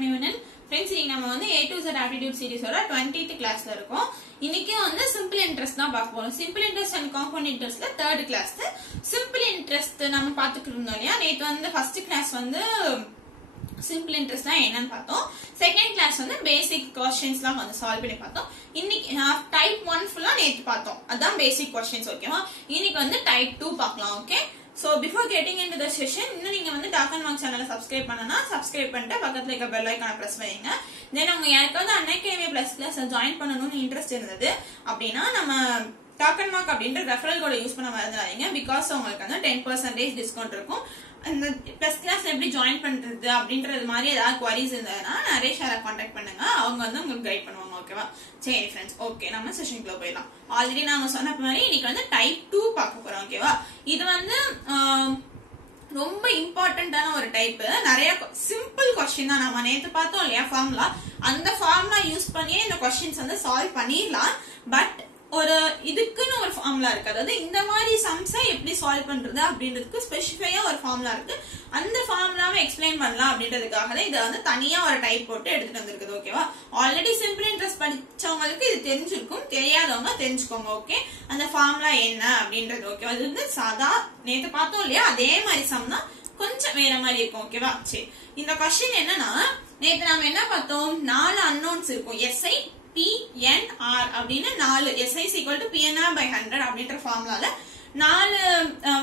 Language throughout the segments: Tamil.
மணிவண்ணன். ஃப்ரெண்ட்ஸ், இன்னைக்கு நம்ம வந்து A to Z aptitude சீரிஸோட 20th கிளாஸ்ல இருக்கோம். இன்னைக்கு வந்து சிம்பிள் இன்ட்ரெஸ்ட் தான் பார்க்க போறோம். சிம்பிள் இன்ட்ரெஸ்ட் அண்ட் காம்பவுண்ட் இன்ட்ரெஸ்ட்ல 3rd கிளாஸ். சிம்பிள் இன்ட்ரெஸ்ட் நம்ம பாத்துக்கிட்டு இருந்தோம் இல்லையா. நேத்து வந்து ஃபர்ஸ்ட் கிளாஸ் வந்து சிம்பிள் இன்ட்ரெஸ்ட் தான் என்னன்னு பார்த்தோம். செகண்ட் கிளாஸ் வந்து பேசிக் क्वेश्चंसலாம் வந்து சால்வ் பண்ணி பார்த்தோம். இன்னைக்கு டைப் 1 ஃபுல்லா நேத்து பார்த்தோம். அதான் பேசிக் क्वेश्चंस. ஓகேவா? இன்னைக்கு வந்து டைப் 2 பார்க்கலாம். Okay, so before getting into the session, இன்னும் நீங்க வந்து டாக் அண்ட் மார்க் சேனலை சப்ஸ்கிரைப் பண்ணனா சப்ஸ்கிரைப் பண்ணிட்டு பக்கத்துல இருக்க பெல் ஐகானை பிரஸ் பண்ணுங்க. தென் உங்க யாருக்காவது அன்அகாடமி பிளஸ் கிளாஸ் ஜாயின் பண்ணணும்னு இன்ட்ரெஸ்ட் இருந்தது அப்படின்னா நம்ம டாக் அண்ட் மார்க் அப்படின்ற ரெஃபரல் கோட யூஸ் பண்ண மறந்துடாதீங்க. பிகாஸ் உங்களுக்கு வந்து 10% டிஸ்கவுண்ட் இருக்கும். அந்த பிளஸ் கிளாஸ் எப்படி ஜாயின் பண்றது அப்படின்றது மாதிரி ஏதாவது குவரிஸ் இருந்ததுன்னா நிறைய ஷேரை கான்டாக்ட் பண்ணுங்க. அவங்க வந்து உங்களுக்கு கைட் பண்ணுவாங்க. ஓகேவா? சரி ஃப்ரெண்ட்ஸ், ஓகே, நம்ம செஷனுக்குள்ள போயிடலாம். ஆல்ரெடி நாம சொன்ன மாதிரி இன்னைக்கு வந்து டைப் 2 பார்க்க போறோம். ஓகேவா? இது வந்து ரொம்ப இம்பார்ட்டன்டான ஒரு டைப். நிறைய சிம்பிள் கொஸ்டின் தான். நம்ம நேத்து பார்த்தோம் இல்லையா ஃபார்முலா, அந்த ஃபார்முலா யூஸ் பண்ணியே இந்த கொஸ்டின்ஸ் வந்து சால்வ் பண்ணிடலாம். பட் ஒரு இதுக்குன்னு ஒரு ஃபார்முலா இருக்கு. அதாவது இந்த மாதிரி சம்ஸை எப்படி சால்வ் பண்றது அப்படின்றதுக்கு ஸ்பெசிஃபையா ஒரு ஃபார்முலா இருக்கு. அந்த ஃபார்முலாவை எக்ஸ்பிளைன் பண்ணலாம் அப்படின்றதுக்காக தான் இதை வந்து தனியா ஒரு டைப் போட்டு எடுத்துட்டு வந்திருக்குது. ஓகேவா? ஆல்ரெடி சிம்பிள் இன்ட்ரெஸ்ட் படிச்சவங்களுக்கு இது தெரிஞ்சிருக்கும், தெரியாதவங்க தெரிஞ்சுக்கோங்க. ஓகே, அந்த ஃபார்முலா என்ன அப்படின்றது. ஓகேவா? இது வந்து சாதா நேத்து பார்த்தோம் இல்லையா, அதே மாதிரி சம் தான், கொஞ்சம் வேற மாதிரி இருக்கும். ஓகேவா? சரி, இந்த கொஸ்டின் என்னன்னா, நேத்து நாம என்ன பார்த்தோம், 4 அன்னோன்ஸ் இருக்கும். SI PNR அப்படின்னு 4 SI is equal to PNR by 100 அப்படின்ற ஃபார்முலால 4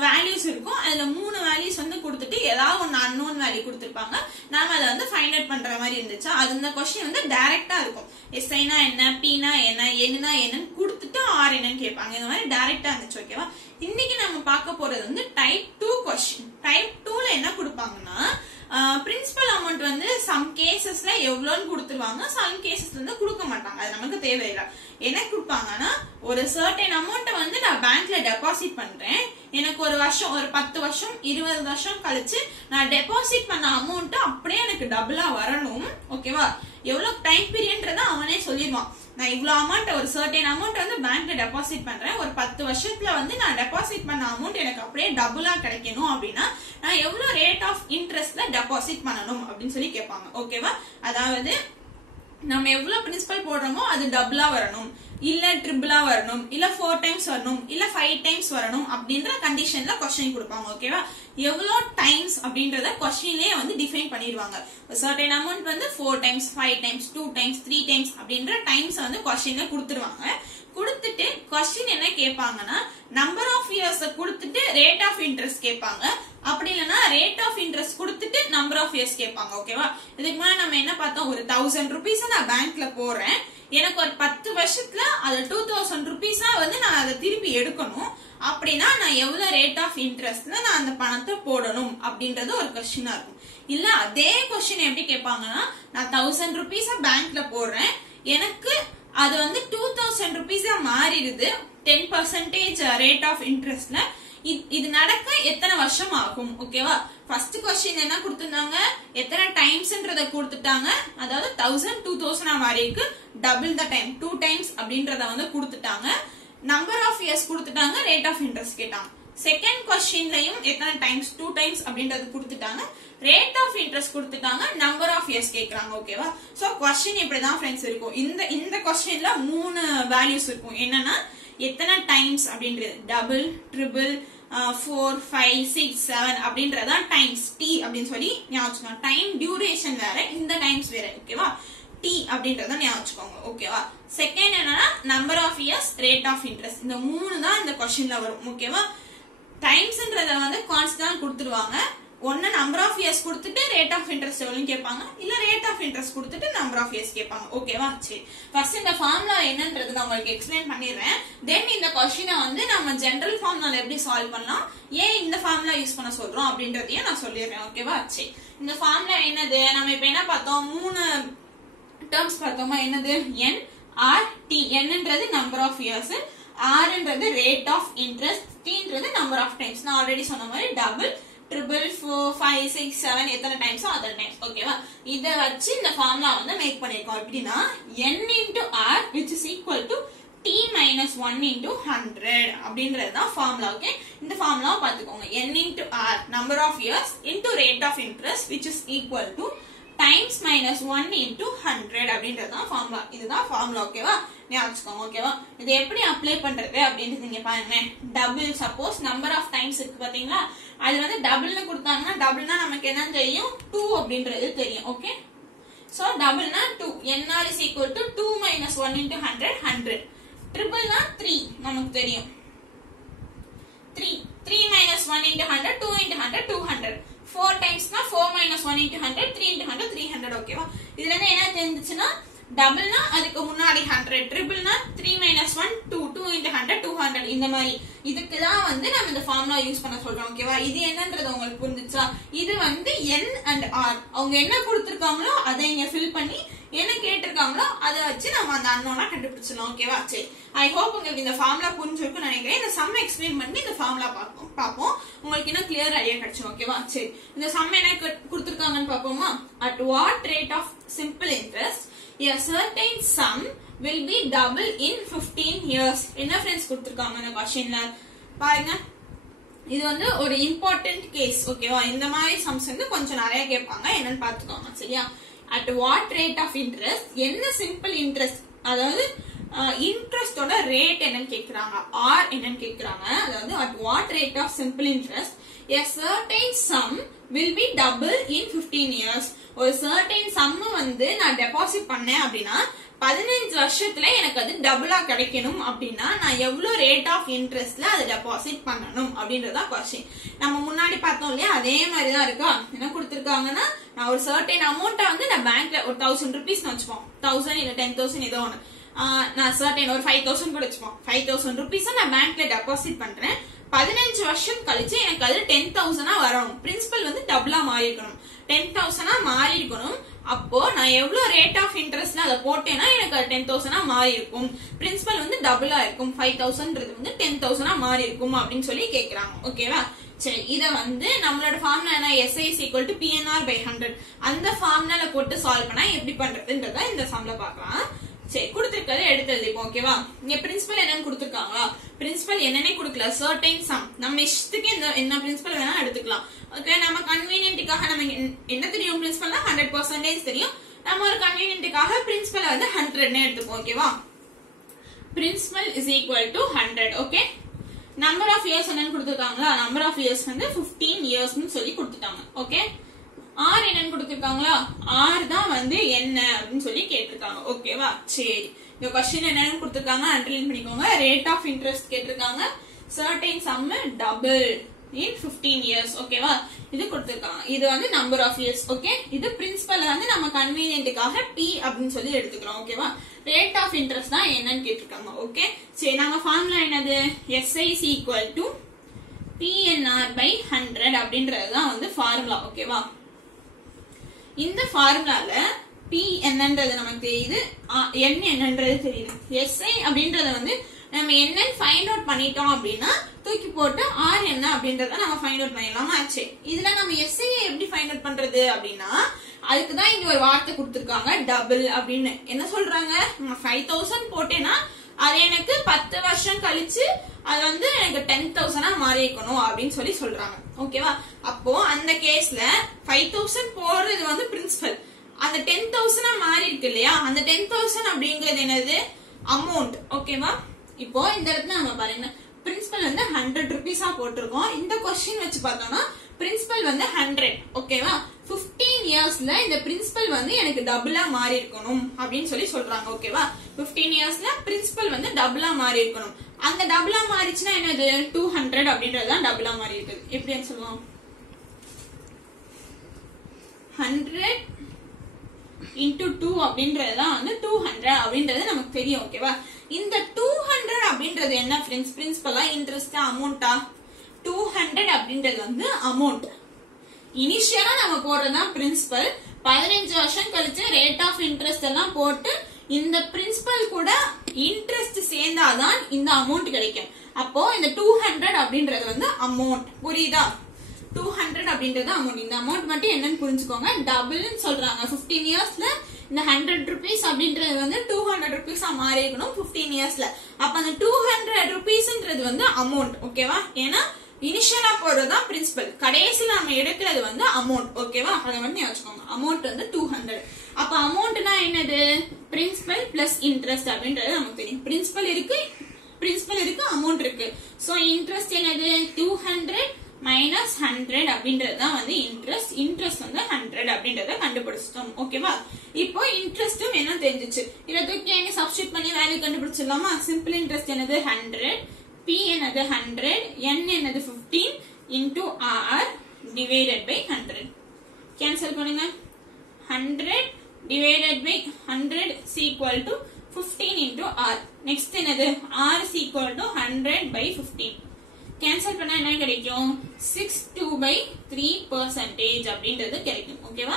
வேல்யூஸ் இருக்கும். அதுல 3 வேல்யூஸ் வந்து கொடுத்துட்டு ஏதாவது ஒன்னு அன்னோன் வேல்யூ கொடுத்திருப்பாங்க. நாம அதை வந்து ஃபைண்ட் அவுட் பண்ற மாதிரி இருந்துச்சு. அது இந்த கொஸ்டின் வந்து டைரக்டா இருக்கும். SIனா என்ன, Pனா என்ன, Nனா என்னன்னு கொடுத்துட்டு R என்னன்னு கேட்பாங்க. இந்த மாதிரி டைரக்டா இருந்துச்சு. ஓகேவா? இன்னைக்கு நம்ம பார்க்க போறது வந்து டைப் 2 கொஸ்டின். டைப் 2ல என்ன கொடுப்பாங்கன்னா, பிரின்சிபல் அமௌண்ட் வந்து சம் கேசஸ்ல எவ்வளோன்னு கொடுத்துருவாங்க, சம் கேசஸ்ல வந்து கொடுக்க மாட்டாங்க. அது நமக்கு தேவையில்லை. என்ன கொடுப்பாங்கன்னா, ஒரு சர்டன் அமௌண்ட் வந்து நான் பேங்க்ல டெபாசிட் பண்றேன். எனக்கு ஒரு வருஷம், ஒரு 10 வருஷம் 20 வருஷம் கழிச்சு நான் டெபாசிட் பண்ண அமௌண்ட் அப்படியே எனக்கு டபுளா வரணும். ஓகேவா? எவ்வளவு டைம் பீரியட்ன்றத அவனே சொல்லிடுவான். நான் இவ்வளவு அமௌண்ட், ஒரு சர்டன் அமௌண்ட் வந்து பேங்க்ல டெபாசிட் பண்றேன், ஒரு 10 வருஷத்துல வந்து நான் டெபாசிட் பண்ண அமௌண்ட் எனக்கு அப்படியே டபுளா கிடைக்கணும் அப்படின்னா நான் எவ்வளவு ரேட் ஆஃப் இன்ட்ரெஸ்ட்ல டெபாசிட் பண்ணணும் அப்படின்னு சொல்லி கேட்பாங்க. ஓகேவா? அதாவது நம்ம எவ்வளவு பிரின்சிபல் போடுறோமோ அது டபுளா வரணும், இல்ல ட்ரிபிளா வரணும், இல்ல 4 டைம்ஸ் வரணும், இல்ல 5 டைம்ஸ் வரணும் அப்படின்ற கண்டிஷன்ல கொஸ்டின் கொடுப்பாங்க. ஓகேவா? எவ்வளவு டைம்ஸ் அப்படின்றத கொஸ்டின்லயே வந்து டிஃபைன் பண்ணிடுவாங்க. சர்டன் அமௌண்ட் வந்து 4 டைம்ஸ், 5 டைம்ஸ், 2 டைம்ஸ், 3 டைம்ஸ் அப்படின்ற டைம்ஸ் வந்து கொஸ்டின்ல கொடுத்துருவாங்க. கொடுத்துட்டு கொஸ்டின் என்ன கேட்பாங்கன்னா, நம்பர் ஆஃப் இயர்ஸ் கொடுத்துட்டு ரேட் ஆஃப் இன்ட்ரெஸ்ட் கேட்பாங்க. அப்படி இல்லைன்னா ரேட் ஆஃப் இன்ட்ரெஸ்ட் கொடுத்துட்டு நம்பர் ஆஃப் இயர்ஸ் கேட்பாங்க. ஓகேவா? இதுக்கு முன்னாடி நம்ம என்ன பார்த்தோம், ஒரு 1000 rupees நான் பேங்க்ல போடுறேன், எனக்கு ஒரு 10 வருஷத்துல அது 2000 rupees வந்து நான் அதை திருப்பி எடுக்கணும். அப்படின்னா நான் எவ்வளவு ரேட் ஆஃப் இன்ட்ரெஸ்ட்ல நான் அந்த பணத்தை போடணும் அப்படின்றது ஒரு கொஸ்டினா இருக்கும். இல்ல அதே கொஸ்டின் எப்படி கேட்பாங்கன்னா, நான் 1000 rupees பேங்க்ல போடுறேன், எனக்கு அது வந்து 2000 rupees மாறிடுது 10% ரேட் ஆஃப் இன்ட்ரெஸ்ட்ல, இது நடக்க எத்தனை வருஷம் ஆகும்? ஓகேவா? ஃபர்ஸ்ட் கொஸ்டின் என்ன கொடுத்திருந்தாங்க, எத்தனை டைம்ஸ்ன்றத கொடுத்துட்டாங்க. அதாவது 1000 2000 மாறிக்கு டபுள் த டைம், 2 டைம்ஸ் அப்படின்றத வந்து கொடுத்துட்டாங்க. நம்பர் ஆஃப் இயர்ஸ் கொடுத்துட்டாங்க, ரேட் ஆஃப் இன்ட்ரெஸ்ட் கேட்டாங்க. செகண்ட் கொஸ்டின்லயும் எத்தனை டைம்ஸ், 2 டைம்ஸ் அப்படின்றது கொடுத்துட்டாங்க, ரேட் ஆஃப் இன்ட்ரெஸ்ட் கொடுத்துட்டாங்க, நம்பர் ஆஃப் இயர்ஸ் கேக்குறாங்க. ஓகேவா? சோ கொஸ்டின் இப்படிதான் ஃப்ரெண்ட்ஸ் இருக்கும். இந்த கொஸ்டின்ல 3 வேல்யூஸ் இருக்கும். என்னன்னா, எத்தனை டைம்ஸ் அப்படின்றது டபுள், ட்ரிபிள், 4, 5, 6, 7 அப்படின்றதான் டைம்ஸ். டி அப்படின்னு சொல்லி ஞாபகம். டைம் டியூரேஷன் வேற, இந்த டைம்ஸ் வேற. ஓகேவா? டி அப்படின்றத ஞாபகம். ஓகேவா? செகண்ட் என்னன்னா, number of years, rate of interest. இந்த 3 தான் இந்த கொஸ்டின்ல வரும். ஓகேவா? டைம்ஸ்ன்றத வந்து கான்ஸ்டன்ட் கொடுத்துருவாங்க. ஒன்னு நம்பர் ஆஃப் இயர்ஸ் கொடுத்துட்டு ரேட் ஆஃப் இன்ட்ரெஸ்ட் எவ்வளவு கேட்பாங்க, இல்ல ரேட் ஆஃப் இன்ட்ரெஸ்ட் கொடுத்துட்டு நம்பர் ஆஃப் இயர்ஸ் கேட்பாங்க. ஓகேவா? சரி, ஃபர்ஸ்ட் இந்த ஃபார்முலா என்னன்றது நான் உங்களுக்கு எக்ஸ்பிளைன் பண்ணிடுறேன். தென் இந்த கொஸ்டினை வந்து நம்ம ஜெனரல் ஃபார்முலால எப்படி சால்வ் பண்ணலாம், ஏன் இந்த ஃபார்முலா யூஸ் பண்ண சொல்றோம் அப்படின்றதையும் நான் சொல்லிடுறேன். ஓகேவா? சரி, இந்த ஃபார்முலா என்னது, நம்ம இப்ப என்ன பார்த்தோம், 3 டேர்ம்ஸ் பார்த்தோமா. என்னது? N R T. Nன்றது நம்பர் ஆஃப் இயர்ஸ், Rன்றது ரேட் ஆஃப் இன்ட்ரெஸ்ட், Tன்றது நம்பர் ஆஃப் டைம்ஸ். நான் ஆல்ரெடி சொன்ன மாதிரி டபுள், ட்ரிபிள், 4, 5, 6, 7 எத்தனை டைம்ஸோ அதர் டைம்ஸ். ஓகேவா? இத வச்சு இந்த ஃபார்முலா வந்து மேக் பண்ணிருக்கோம். எப்படின்னா, N into R which is equal to T minus 1 into 100 அப்படின்றது தான் ஃபார்முலா. ஓகே, இந்த ஃபார்முலா பாத்துக்கோங்க. N into R number of years into rate of interest which is equal to times minus minus 1 into 100 அப்படின்றதுதான் ஃபார்முலா. இதுதான் ஃபார்முலா. ஓகேவா? ஞாபகம் ஓகேவா? இது எப்படி அப்ளை பண்றது அப்படின்றது நீங்க பாருங்க. Double suppose number of times இருக்கு பாத்தீங்களா, அது வந்து டபுள்னு கொடுத்தாங்கன்னா டபுள்னா நமக்கு என்ன தெரியும், 2 அப்படின்றது தெரியும். ஓகே, சோ டபுள்னா 2, nr is equal to 2 minus 1 into 100 100. ட்ரிபிள்னா 3 நமக்கு தெரியும். 3 minus 1 into 100 2 into 100 200. 4 times na 4 minus 1 into 100 3 into 100 300. ஓகேவா? இதுல இருந்து என்ன தெரிஞ்சுச்சுன்னா டபுள்னா அதுக்கு முன்னாடி 100, ட்ரிபிள்னா 3 minus 1 2 2 into 100 200. இந்த மாதிரி இதுக்கு தான் வந்து நம்ம இந்த ஃபார்முலா யூஸ் பண்ண சொல்றோம். ஓகேவா? இது என்னன்றது உங்களுக்கு புரிஞ்சுச்சா? இது வந்து n and r அவங்க என்ன கொடுத்திருக்காங்களோ அதை இங்க ஃபில் பண்ணி என்ன கேட்டிருக்காங்களோ அதை வச்சு நம்ம அந்த அன்னோனா கண்டுபிடிச்சிடலாம். ஓகேவா? சரி, ஐ ஹோப் உங்களுக்கு இந்த ஃபார்முலா புரிஞ்சிருக்கும்னு நினைக்கிறேன். இந்த சம் எக்ஸ்பிளைன் பண்ணி இந்த ஃபார்முலா பார்ப்போம். உங்களுக்கு இன்னும் கிளியர் ஐடியா கிடைச்சிடும். ஓகேவா? சரி, இந்த சம் என்ன கொடுத்திருக்காங்கன்னு பார்ப்போமா? At what rate of simple interest a certain sum will be double in 15 years? என்ன ஃப்ரெண்ட்ஸ் கொடுத்திருக்காங்க இந்த क्वेश्चनல பாருங்க. இது வந்து ஒரு இம்பார்ட்டன்ட் கேஸ். ஓகேவா? இந்த மாதிரி சம்ஸ் வந்து கொஞ்சம் நிறைய கேட்பாங்க, என்னன்னு பாத்துக்கோங்க. சரியா? At what rate of interest, என்ன சிம்பிள் இன்ட்ரெஸ்ட், அதாவது இன்ட்ரெஸ்டோட ரேட் என்னன்னு கேக்குறாங்க, ஆர் என்னன்னு கேக்குறாங்க. அதாவது at what rate of simple interest a certain sum will be double in 15 years. ஒரு certain sum வந்து நான் டெபாசிட் பண்ணேன் அப்படின்னா 15 வருஷத்துல எனக்கு அது டபுளா கிடைக்கணும் அப்படின்னா நான் எவ்வளவு ரேட் ஆஃப் இன்ட்ரெஸ்ட்ல அதை டெபாசிட் பண்ணணும் அப்படின்றதா क्वेश्चन. நம்ம முன்னாடி பார்த்தோம் இல்லையா, அதே மாதிரி தான் இருக்கா. என்ன கொடுத்திருக்காங்கன்னா, நான் ஒரு சர்டன் அமௌண்ட்டை வந்து நான் பேங்க்ல ஒரு 1000 rupees வச்சுப்போம், 1000 இல்ல 10,000 ஏதோ ஒன்று, நான் சர்டன் ஒரு 5,000 கூட வச்சுப்போம். 5,000 rupees நான் பேங்க்ல டெபாசிட் பண்றேன். 15 வருஷம் கழிச்சு எனக்கு அது 10,000 வரணும். பிரின்சிபல் வந்து டபுளா மாறி இருக்கணும், 10,000 மாறி இருக்கணும். அப்போ நான் எவ்வளவு ரேட் ஆஃப் இன்ட்ரெஸ்ட்ல அதை போட்டேன்னா எனக்கு அது 10,000 மாறி இருக்கும். பிரின்சிபல் வந்து டபுளா இருக்கும், 5,000 வந்து 10,000 மாறி இருக்கும் அப்படின்னு சொல்லி கேக்குறாங்க. ஓகேவா? சரி, இத வந்து நம்மளோட ஃபார்முலா என்ன, SI is equal to PNR by 100. அந்த ஃபார்முலால போட்டு சால்வ் பண்ணா எப்படி பண்றதுன்றத இந்த சம்ல பார்க்கலாம். சரி, கொடுத்திருக்கதை எடுத்து எழுதிப்போம். ஓகேவா? இங்க பிரின்சிபல் என்னன்னு கொடுத்திருக்காங்களா, பிரின்சிபல் என்னன்னே கொடுக்கல, சர்டைன் சம். நம்ம இஷ்டத்துக்கு என்ன பிரின்சிபல் வேணா எடுத்துக்கலாம். ஓகே, நம்ம கன்வீனியன்ட்டுக்காக நம்ம என்ன தெரியும், பிரின்சிபல்னா 100% தெரியும். நம்ம ஒரு கன்வீனியன்ட்டுக்காக பிரின்சிபலை வந்து 100 எடுத்துப்போம். ஓகேவா? Principal is equal to 100. Okay, number of years என்னன்னு கொடுத்துருக்காங்களா, நம்பர் ஆஃப் இயர்ஸ் வந்து 15 இயர்ஸ்னு சொல்லி கொடுத்துட்டாங்க. ஓகே, ஆர் என்னன்னு கொடுத்திருக்காங்களா, ஆர் தான் வந்து என்ன அப்படின்னு சொல்லி கேட்டிருக்காங்க. ஓகேவா? சரி, இந்த क्वेश्चन என்னன்னு கொடுத்திருக்காங்க அண்டர்லைன் பண்ணிக்கோங்க. ரேட் ஆஃப் இன்ட்ரெஸ்ட் கேட்டிருக்காங்க, certain sum double in 15 years. ஓகேவா? இது கொடுத்திருக்காங்க. இது வந்து நம்பர் ஆஃப் இயர்ஸ். ஓகே, இது பிரின்சிபல் வந்து நம்ம கன்வீனியன்ட்டுக்காக P அப்படின்னு சொல்லி எடுத்துக்கிறோம். ஓகேவா? ரேட் ஆஃப் இன்ட்ரெஸ்ட் தான் என்னன்னு கேட்டிருக்காங்க. ஓகே, சரி, நம்ம ஃபார்முலா என்னது, SI is equal to PNR by 100 அப்படின்றதுதான் வந்து ஃபார்முலா. ஓகேவா? இந்த ஃபார்முலால P என்னன்றது நமக்கு தெரியுது, N என்னன்றது தெரியுது. SI அப்படின்றத வந்து நம்ம என்னன்னு ஃபைண்ட் அவுட் பண்ணிட்டோம் அப்படின்னா தூக்கி போட்டு R என்ன அப்படின்றத நம்ம ஃபைண்ட் அவுட் பண்ணிடலாமா? ஆச்சு. இதுல நம்ம SI எப்படி ஃபைண்ட் அவுட் பண்றது அப்படின்னா, அதுக்குதான் இங்க ஒரு வார்த்தை கொடுத்திருக்காங்க, டபுள் அப்படின்னு. என்ன சொல்றாங்க, 5,000 போட்டேன்னா அது எனக்கு 10 வருஷம் கழிச்சு அது வந்து எனக்கு 10,000 மாறி இருக்கணும் அப்படின்னு சொல்லி சொல்றாங்க. ஓகேவா? அப்போ அந்த கேஸ்ல 5,000 போடுறது வந்து பிரின்சிபல், அந்த 10,000 மாறி இருக்கு இல்லையா, அந்த 10,000 அப்படிங்கிறது என்னது, அமௌண்ட். ஓகேவா? இப்போ இந்த இடத்துல நம்ம பாருங்க, பிரின்சிபல் வந்து 100 rupees போட்டிருக்கோம். இந்த क्वेश्चन வச்சு பார்த்தோம்னா பிரின்சிபல் வந்து 100. ஓகேவா? 15 இயர்ஸ்ல இந்த பிரின்சிபல் வந்து எனக்கு டபுளா மாறி இருக்கணும் அப்படின்னு சொல்லி சொல்றாங்க. ஓகேவா? 15 இயர்ஸ்ல பிரின்சிபல் வந்து டபுளா மாறி இருக்கணும். அந்த டபுளா மாறிச்சுன்னா என்னது, 200 அப்படின்றதுதான் டபுளா மாறி இருக்குது. எப்படின்னு சொல்லுவோம், 100 into 2 அப்படின்றதுதான் வந்து 200 அப்படின்றது நமக்கு தெரியும். ஓகேவா? இந்த 200 அப்படின்றது என்ன ஃப்ரெண்ட்ஸ், பிரின்சிபலா இன்ட்ரெஸ்டா அமௌண்டா? 200 அப்படின்றது வந்து அமௌண்ட். இனிஷியலா நம்ம போடுறதுதான் பிரின்சிபல். 15 வருஷம் கழிச்சு ரேட் ஆஃப் இன்ட்ரெஸ்ட் எல்லாம் போட்டு இந்த பிரின்சிபல் கூட இன்ட்ரெஸ்ட் சேர்ந்தாதான் இந்த அமௌண்ட் கிடைக்கும். அப்போ இந்த 200 அப்படின்றது வந்து அமௌண்ட். புரியுதா? 200 அப்படின்றது அமௌண்ட். இந்த அமௌண்ட் மட்டும் என்னன்னு புரிஞ்சுக்கோங்க, டபுள்னு சொல்றாங்க. 15 இயர்ஸ்ல இந்த 100 rupees அப்படின்றது வந்து 200 rupees மாறி இருக்கணும் 15 இயர்ஸ்ல. அப்ப அந்த 200 rupeesன்றது வந்து அமௌண்ட். ஓகேவா? ஏன்னா இனிஷியலா போறதுதான் பிரின்சிபல், கடைசியில நம்ம எடுக்கிறது வந்து அமௌண்ட். ஓகேவா, அதை மட்டும் யோசிச்சுக்கோங்க. அமௌண்ட் வந்து 200. அப்ப அமௌண்ட்னா என்னது? பிரின்சிபல் பிளஸ் இன்ட்ரெஸ்ட் அப்படின்றது நமக்கு தெரியும். பிரின்சிபல் இருக்கு அமௌண்ட் இருக்கு. சோ இன்ட்ரெஸ்ட் என்னது? 200 மைனஸ் 100 அப்படின்றதுதான் வந்து இன்ட்ரெஸ்ட். இன்ட்ரெஸ்ட் வந்து 100 அப்படின்றத கண்டுபிடிச்சிட்டோம். ஓகேவா, இப்போ இன்ட்ரெஸ்டும் என்ன தெரிஞ்சிச்சு. இதை தூக்கி எங்க சப்ஸ்டிட் பண்ணி வேல்யூ கண்டுபிடிச்சிடலாமா? சிம்பிள் இன்ட்ரெஸ்ட் என்னது? 100, P என்னது 100, N என்னது 15 into R divided by 100. Cancel பண்ணுங்க. 100 divided by 100 is equal to 15 into R. Next என்னது? R is equal to 100 by 15. Cancel பண்ணா என்ன கிடைக்கும்? 62/3% அப்படின்றது கிடைக்கும். ஓகேவா,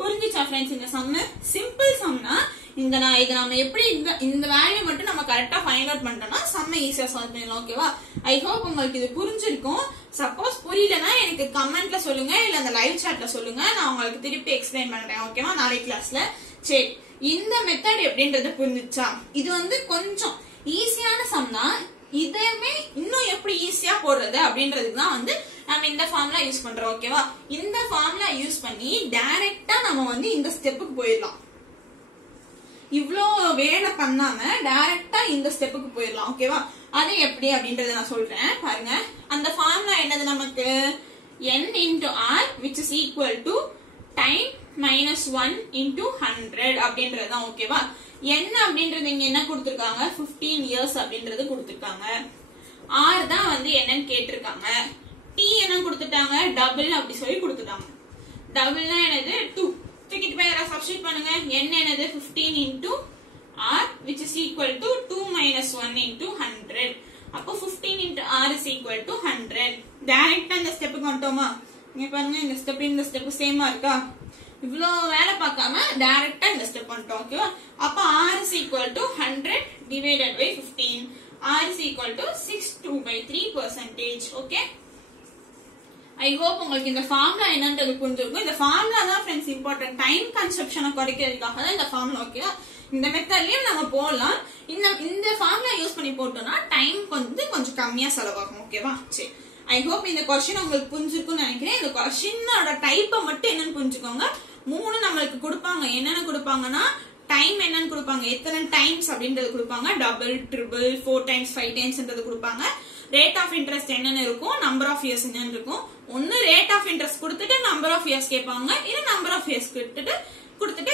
புரிஞ்சுச்சா ஃப்ரெண்ட்ஸ்? இந்த சம் சிம்பிள் சம்னா இத நாம எப்படி இந்த வேல்யூ மட்டும் நம்ம கரெக்டா ஃபைண்ட் அவுட் பண்ணிட்டோம்னா சம்ம ஈஸியா சால்வ் பண்ணலாம். ஓகேவா, ஐ ஹோப் உங்களுக்கு இது புரிஞ்சிருக்கும். சப்போஸ் புரியலனா எனக்கு கமெண்ட்ல சொல்லுங்க, இல்ல அந்த லைவ் சாட்ல சொல்லுங்க, நான் உங்களுக்கு திருப்பி எக்ஸ்பிளைன் பண்றேன். ஓகேவா, நாளைக்கு கிளாஸ்ல. சரி, இந்த மெத்தட் எப்படின்றது புரிஞ்சுச்சா? இது வந்து கொஞ்சம் ஈஸியான சம்னா இதுமே இன்னும் எப்படி ஈஸியா போடுறது அப்படின்றதுக்கு தான் வந்து நம்ம இந்த ஃபார்முலா யூஸ் பண்றோம். ஓகேவா, இந்த ஃபார்முலா யூஸ் பண்ணி டைரக்டா நம்ம வந்து இந்த ஸ்டெப்புக்கு போயிடலாம். இவ்ளோ வேலை பண்ணாம டைரக்டா இந்த ஸ்டெப்புக்கு போயிடலாம். ஓகேவா, அது எப்படி அப்படின்றத நான் சொல்றேன் பாருங்க. அந்த ஃபார்முலா என்னது நமக்கு? n into r which is equal to time minus 1 into 100 அப்படின்றதுதான். ஓகேவா, n அப்படின்றது இங்க என்ன கொடுத்திருக்காங்க? 15 years அப்படின்றது கொடுத்திருக்காங்க. r தான் வந்து என்னன்னு கேட்டிருக்காங்க. t என்ன கொடுத்துட்டாங்க? டபுள் அப்படி சொல்லி கொடுத்துட்டாங்க. டபுள்னா என்னது? 2. தூக்கிட்டு போய் சப்ஸ்டிட் பண்ணுங்க. n என்னது? 15 into r which is equal to 2 minus 1 into 100. அப்போ 15 into r is equal to 100. டைரக்டா இந்த ஸ்டெப்புக்கு வந்துட்டோமா? இங்க பாருங்க, இந்த ஸ்டெப் சேமா இருக்கா? இவ்ளோ வேலை பார்க்காம டைரக்டா இந்த ஸ்டெப் வந்துட்டோம். ஓகேவா, அப்ப r is equal to 100 divided by 15. r is equal to 62/3%. Okay, I hope உங்களுக்கு இந்த ஃபார்முலா என்னன்றது புரிஞ்சிருக்கும். இந்த ஃபார்முலா தான் ஃப்ரெண்ட்ஸ் இம்பார்ட்டன்ட். டைம் கன்சப்ஷனை குறைக்கிறதுக்காக தான் இந்த ஃபார்முலா. ஓகேவா, இந்த மெத்தட்லயும் நம்ம போடலாம். இந்த ஃபார்முலா யூஸ் பண்ணி போட்டோம்னா டைம் வந்து கொஞ்சம் கம்மியா செலவாகும். ஓகேவா, சரி, ஐ ஹோப் இந்த क्वेश्चन உங்களுக்கு புரிஞ்சிருக்கும்னு நினைக்கிறேன். இந்த क्वेश्चनோட டைப்பை மட்டும் என்னன்னு புரிஞ்சுக்கோங்க. 3 நம்மளுக்கு கொடுப்பாங்க. என்னென்ன கொடுப்பாங்கன்னா டைம் என்னன்னு கொடுப்பாங்க, எத்தனை டைம்ஸ் அப்படின்றது கொடுப்பாங்க, டபுள், ட்ரிபிள், 4 times 5 timesன்றது கொடுப்பாங்க. ரேட் ஆஃப் இன்ட்ரெஸ்ட் என்னன்னு இருக்கும், நம்பர் ஆஃப் இயர்ஸ் என்னன்னு இருக்கும். ஒன்னு ரேட் ஆஃப் இன்ட்ரெஸ்ட் கொடுத்துட்டு நம்பர் ஆஃப் இயர்ஸ் கேட்பாங்க, இல்ல நம்பர் ஆஃப் இயர்ஸ் கொடுத்துட்டு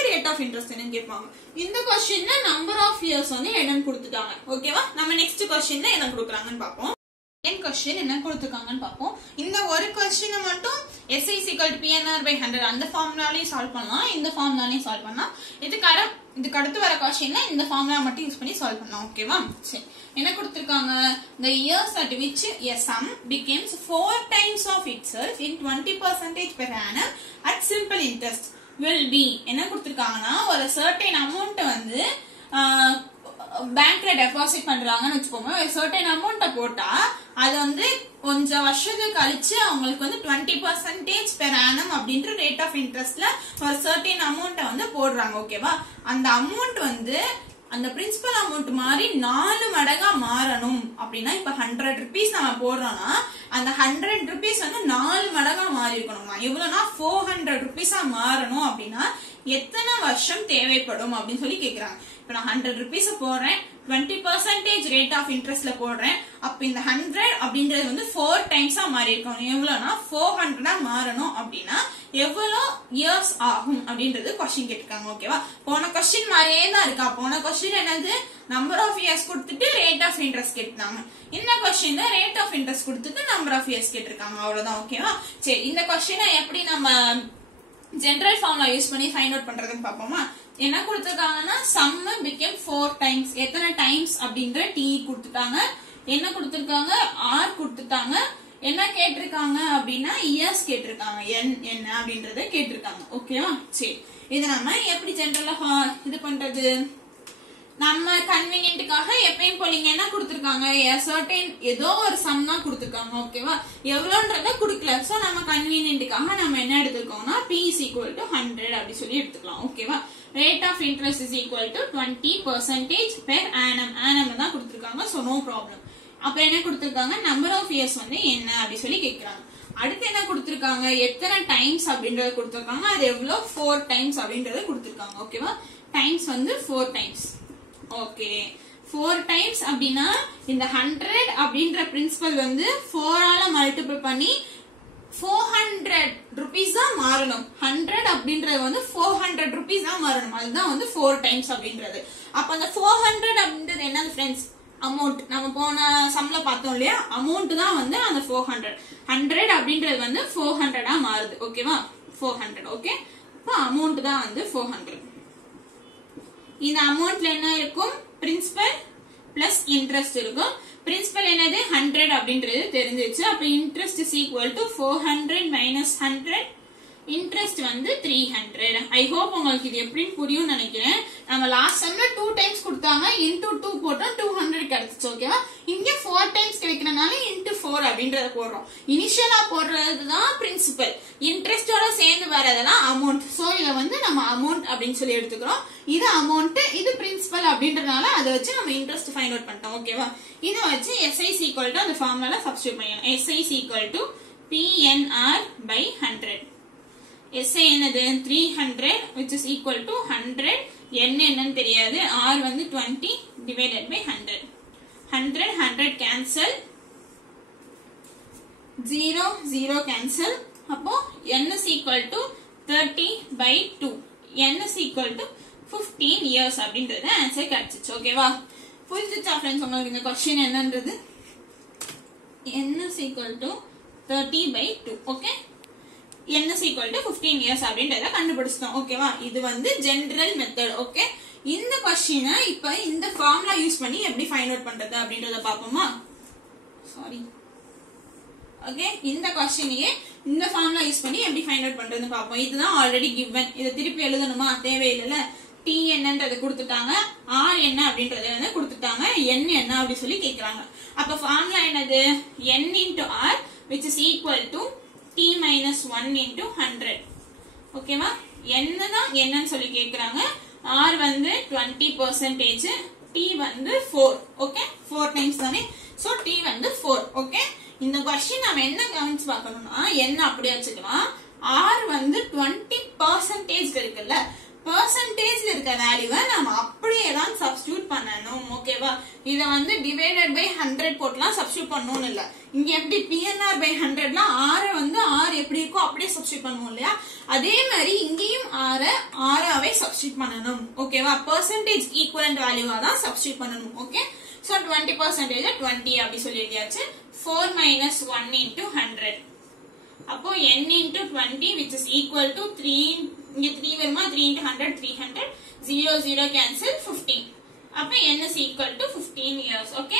ரேட் ஆஃப் இன்ட்ரெஸ்ட் என்னன்னு கேட்பாங்க. இந்த क्वेश्चनல நம்பர் ஆஃப் இயர்ஸ் வந்து என்னன்னு கொடுத்துட்டாங்க. ஓகேவா, நம்ம நெக்ஸ்ட் क्वेश्चनல என்ன கொடுக்குறாங்கன்னு பாப்போம். क्वेश्चन என்ன கொடுத்திருக்காங்கன்னு பாப்போம். இந்த ஒரு क्वेश्चन மட்டும் SI = PNR/100 அந்த ஃபார்முலாலயும் சால்வ் பண்ணலாம், இந்த ஃபார்முலாலயும் சால்வ் பண்ணலாம். இதுக்கு அடுத்து வர क्वेश्चनல இந்த ஃபார்முலா மட்டும் யூஸ் பண்ணி சால்வ் பண்ணலாம். ஓகேவா, சரி, என்ன கொடுத்திருக்காங்க? the years at which a sum becomes 4 times of itself in 20% per annum at simple interest will be. என்ன கொடுத்திருக்காங்கன்னா ஒரு certain amount வந்து பேங்க்ல டெபாசிட் பண்றாங்கன்னு வச்சுக்கோங்க. சர்டன் அமௌண்ட போட்டா அது வந்து கொஞ்சம் வருஷத்துக்கு கழிச்சு அவங்களுக்கு வந்து 20% per annum அப்படின்ற ரேட் ஆஃப் இன்ட்ரெஸ்ட்ல ஒரு சர்டன் அமௌண்ட வந்து போடுறாங்க. ஓகேவா, அந்த அமௌண்ட் வந்து அந்த பிரின்சிபல் அமௌண்ட் மாதிரி 4 மடங்கா மாறணும் அப்படின்னா, இப்ப 100 rupees நம்ம போடுறோம்னா அந்த 100 rupees வந்து 4 மடங்கா மாறி இருக்கணுமா? எவ்வளவுனா 400 rupees மாறணும் அப்படின்னா எத்தனை வருஷம் தேவைப்படும் அப்படின்னு சொல்லி கேக்குறாங்க. இப்ப நான் 100 rupees போடுறேன், 20% ரேட் ஆஃப் இன்ட்ரெஸ்ட்ல போடுறேன். அப்ப இந்த 100 அப்படின்றது வந்து 4 times மாறி இருக்கணும். எவ்வளவுனா 400 மாறணும் அப்படின்னா எவ்வளவு இயர்ஸ் ஆகும் அப்படின்றது क्वेश्चन கேட்டிருக்காங்க. ஓகேவா, போன क्वेश्चन மாதிரியே தான் இருக்கா. போன क्वेश्चन என்னது? நம்பர் ஆஃப் இயர்ஸ் கொடுத்துட்டு ரேட் ஆஃப் இன்ட்ரெஸ்ட் கேட்டாங்க. இந்த क्वेश्चनல ரேட் ஆஃப் இன்ட்ரெஸ்ட் கொடுத்துட்டு நம்பர் ஆஃப் இயர்ஸ் கேட்டிருக்காங்க. அவ்வளவுதான். ஓகேவா, சரி, இந்த क्वेश्चन எப்படி நம்ம ஜெனரல் ஃபார்முலா யூஸ் பண்ணி ஃபைண்ட் அவுட் பண்றதுன்னு பாப்போமா? என்ன கொடுத்திருக்காங்கன்னா sum became 4 times. எத்தனை டைம்ஸ் அப்படிங்கற t கொடுத்துட்டாங்க. என்ன கொடுத்திருக்காங்க? r கொடுத்துட்டாங்க. என்ன கேட்டிருக்காங்க அப்படின்னா இயர்ஸ் கேட்டிருக்காங்க. என்ன அப்படின்றத கேட்டிருக்காங்க. ஓகேவா, சரி, இது நம்ம எப்படி ஜெனரலா இது பண்றது? நம்ம கன்வீனியன்ட்டுக்காக எப்பயும் போலீங்க என்ன கொடுத்திருக்காங்க? சர்டன் ஏதோ ஒரு சம் தான் கொடுத்திருக்காங்க. ஓகேவா, எவ்வளவுன்றத கொடுக்கல. சோ நம்ம கன்வீனியன்ட்டுக்காக நம்ம என்ன எடுத்துக்கோம்னா p = 100 அப்படி சொல்லி எடுத்துக்கலாம். ஓகேவா, rate of interest is equal to 20% per annum. annum தான் கொடுத்திருக்காங்க. So no problem. அப்புறம் என்ன கொடுத்திருக்காங்க நம்பர் ஆஃப் இயர்ஸ் வந்து என்ன அப்படி சொல்லி கேக்குறாங்க. அடுத்து என்ன கொடுத்திருக்காங்க எத்தனை டைம்ஸ் அப்படின்றத கொடுத்திருக்காங்க, அது எவ்வளவு 4 டைம்ஸ் அப்படின்றத கொடுத்திருக்காங்க. ஓகேவா, டைம்ஸ் வந்து 4 டைம்ஸ். ஓகே, 4 டைம்ஸ் அப்படின்னா இந்த 100 அப்படின்ற பிரின்சிபல் வந்து 4 ஆல மல்டிபிள் பண்ணி 400 rupees தான் மாறணும். 100 அப்படின்றது வந்து 400 rupees தான் மாறணும். அதுதான் வந்து 4 டைம்ஸ் அப்படின்றது. அப்ப அந்த 400 அப்படின்றது என்னது ஃப்ரெண்ட்ஸ், அமௌண்ட். நம்ம போன சம்ல பார்த்தோம் இல்லையா, அமௌண்ட் தான் வந்து அந்த 400. 100 அப்படின்றது வந்து 400 மாறுது. ஓகேவா, 400. ஓகே, அப்ப அமௌண்ட் தான் வந்து 400. இந்த அமௌண்ட்ல என்ன இருக்கும், பிரின்சிபல் பிளஸ் இன்ட்ரெஸ்ட் இருக்கும். பிரின்சிபல் என்னது 100 அப்படின்றது தெரிஞ்சிச்சு. அப்ப interest is equal to 400 minus 100. Interest வந்து 300. ஐ ஹோப் உங்களுக்கு இது எப்படின்னு புரியும் நினைக்கிறேன். நம்ம லாஸ்ட் டைம்ல 2 டைம்ஸ் கொடுத்தாங்க, இன்டூ 2 போட்டோம் 200 கிடைச்சிச்சு. ஓகேவா, இங்க 4 டைம்ஸ் கிடைக்கிறனால இன்டூ 4 அப்படின்றத போடுறோம். இனிஷியலா போடுறதுதான் பிரின்சிபல், இன்ட்ரெஸ்டோட சேர்ந்து வரதெல்லாம் அமௌண்ட். சோ இத வந்து நம்ம அமௌண்ட் அப்படின்னு சொல்லி எடுத்துக்கிறோம். இது அமௌண்ட், இது பிரின்சிபல் அப்படின்றதுனால அதை வச்சு நம்ம இன்ட்ரெஸ்ட் ஃபைண்ட் அவுட் பண்ணிட்டோம். ஓகேவா, இதை வச்சு SI ஈக்குவல் டு அந்த ஃபார்முலால சப்ஸ்டிட்யூட் பண்ணிடலாம். SI equal to PNR by 100. SI என்னது 300 which is equal to 100. N என்னன்னு தெரியாது, R வந்து 20 divided by 100. 100 cancel, 0 0 cancel. அப்போ N is equal to 30 by 2. N is equal to 15 years அப்படின்றது ஆன்சர் கிடைச்சிச்சு. ஓகேவா, புரிஞ்சுச்சா ஃப்ரெண்ட்ஸ் உங்களுக்கு இந்த क्वेश्चन என்னன்றது? N is equal to 30 by 2. Okay, N is equal to 15 years அப்படின்றத கண்டுபிடிச்சிட்டோம். ஓகேவா, இது வந்து ஜெனரல் மெத்தட். ஓகே, இந்த क्वेश्चन இப்ப இந்த ஃபார்முலா யூஸ் பண்ணி எப்படி ஃபைண்ட் அவுட் பண்றது அப்படின்றத பாப்போமா? சாரி. ஓகே, இந்த क्वेश्चनயே இந்த ஃபார்முலா யூஸ் பண்ணி எப்படி ஃபைண்ட் அவுட் பண்றதுன்னு பாப்போம். இதுதான் ஆல்ரெடி கிவன். இத திருப்பி எழுதணுமா? தேவையில்லைல. T என்னன்றது கொடுத்துட்டாங்க, R என்ன அப்படின்றத வந்து கொடுத்துட்டாங்க, N என்ன அப்படி சொல்லி கேக்குறாங்க. அப்ப ஃபார்முலா என்னது? N into R which is equal to T minus 1 into 100. ஓகேவா, என்னதான் என்னன்னு சொல்லி கேக்குறாங்க. R வந்து 20%, T வந்து 4. ஓகே, 4 டைம்ஸ் தானே, சோ T வந்து 4. ஓகே, இந்த क्वेश्चन நாம என்ன கவனிச்சு பார்க்கணும்னா, என்ன அப்படியே வச்சுக்கலாம். R வந்து 20% இருக்குல்ல, பெர்சன்டேஜ்ல இருக்க வேல்யூவை நாம அப்படியே தான் சப்ஸ்டிட்யூட் பண்ணணும். ஓகேவா, இத வந்து டிவைடட் பை 100 போட்டுலாம் சப்ஸ்டிட்யூட் பண்ணணும்னு இல்ல. இங்க எப்படி PNR by 100லாம் R வந்து R எப்படி இருக்கோ அப்படியே சப்ஸ்டிட்யூட் பண்ணுவோம் இல்லையா, அதே மாதிரி இங்கேயும் R ஆவே சப்ஸ்டிட்யூட் பண்ணணும். ஓகேவா, பெர்சன்டேஜ் ஈக்குவலன்ட் வேல்யூவா தான் சப்ஸ்டிட்யூட் பண்ணணும். ஓகே, சோ 20% 20 அப்படி சொல்லி எழுதியாச்சு. 4 minus 1 into 100. அப்போ N into 20 which is equal to 3. இங்க 3 வருமா, 3 into 100 300. 0 0 cancel, 15. அப்ப N is equal to 15 years. Okay,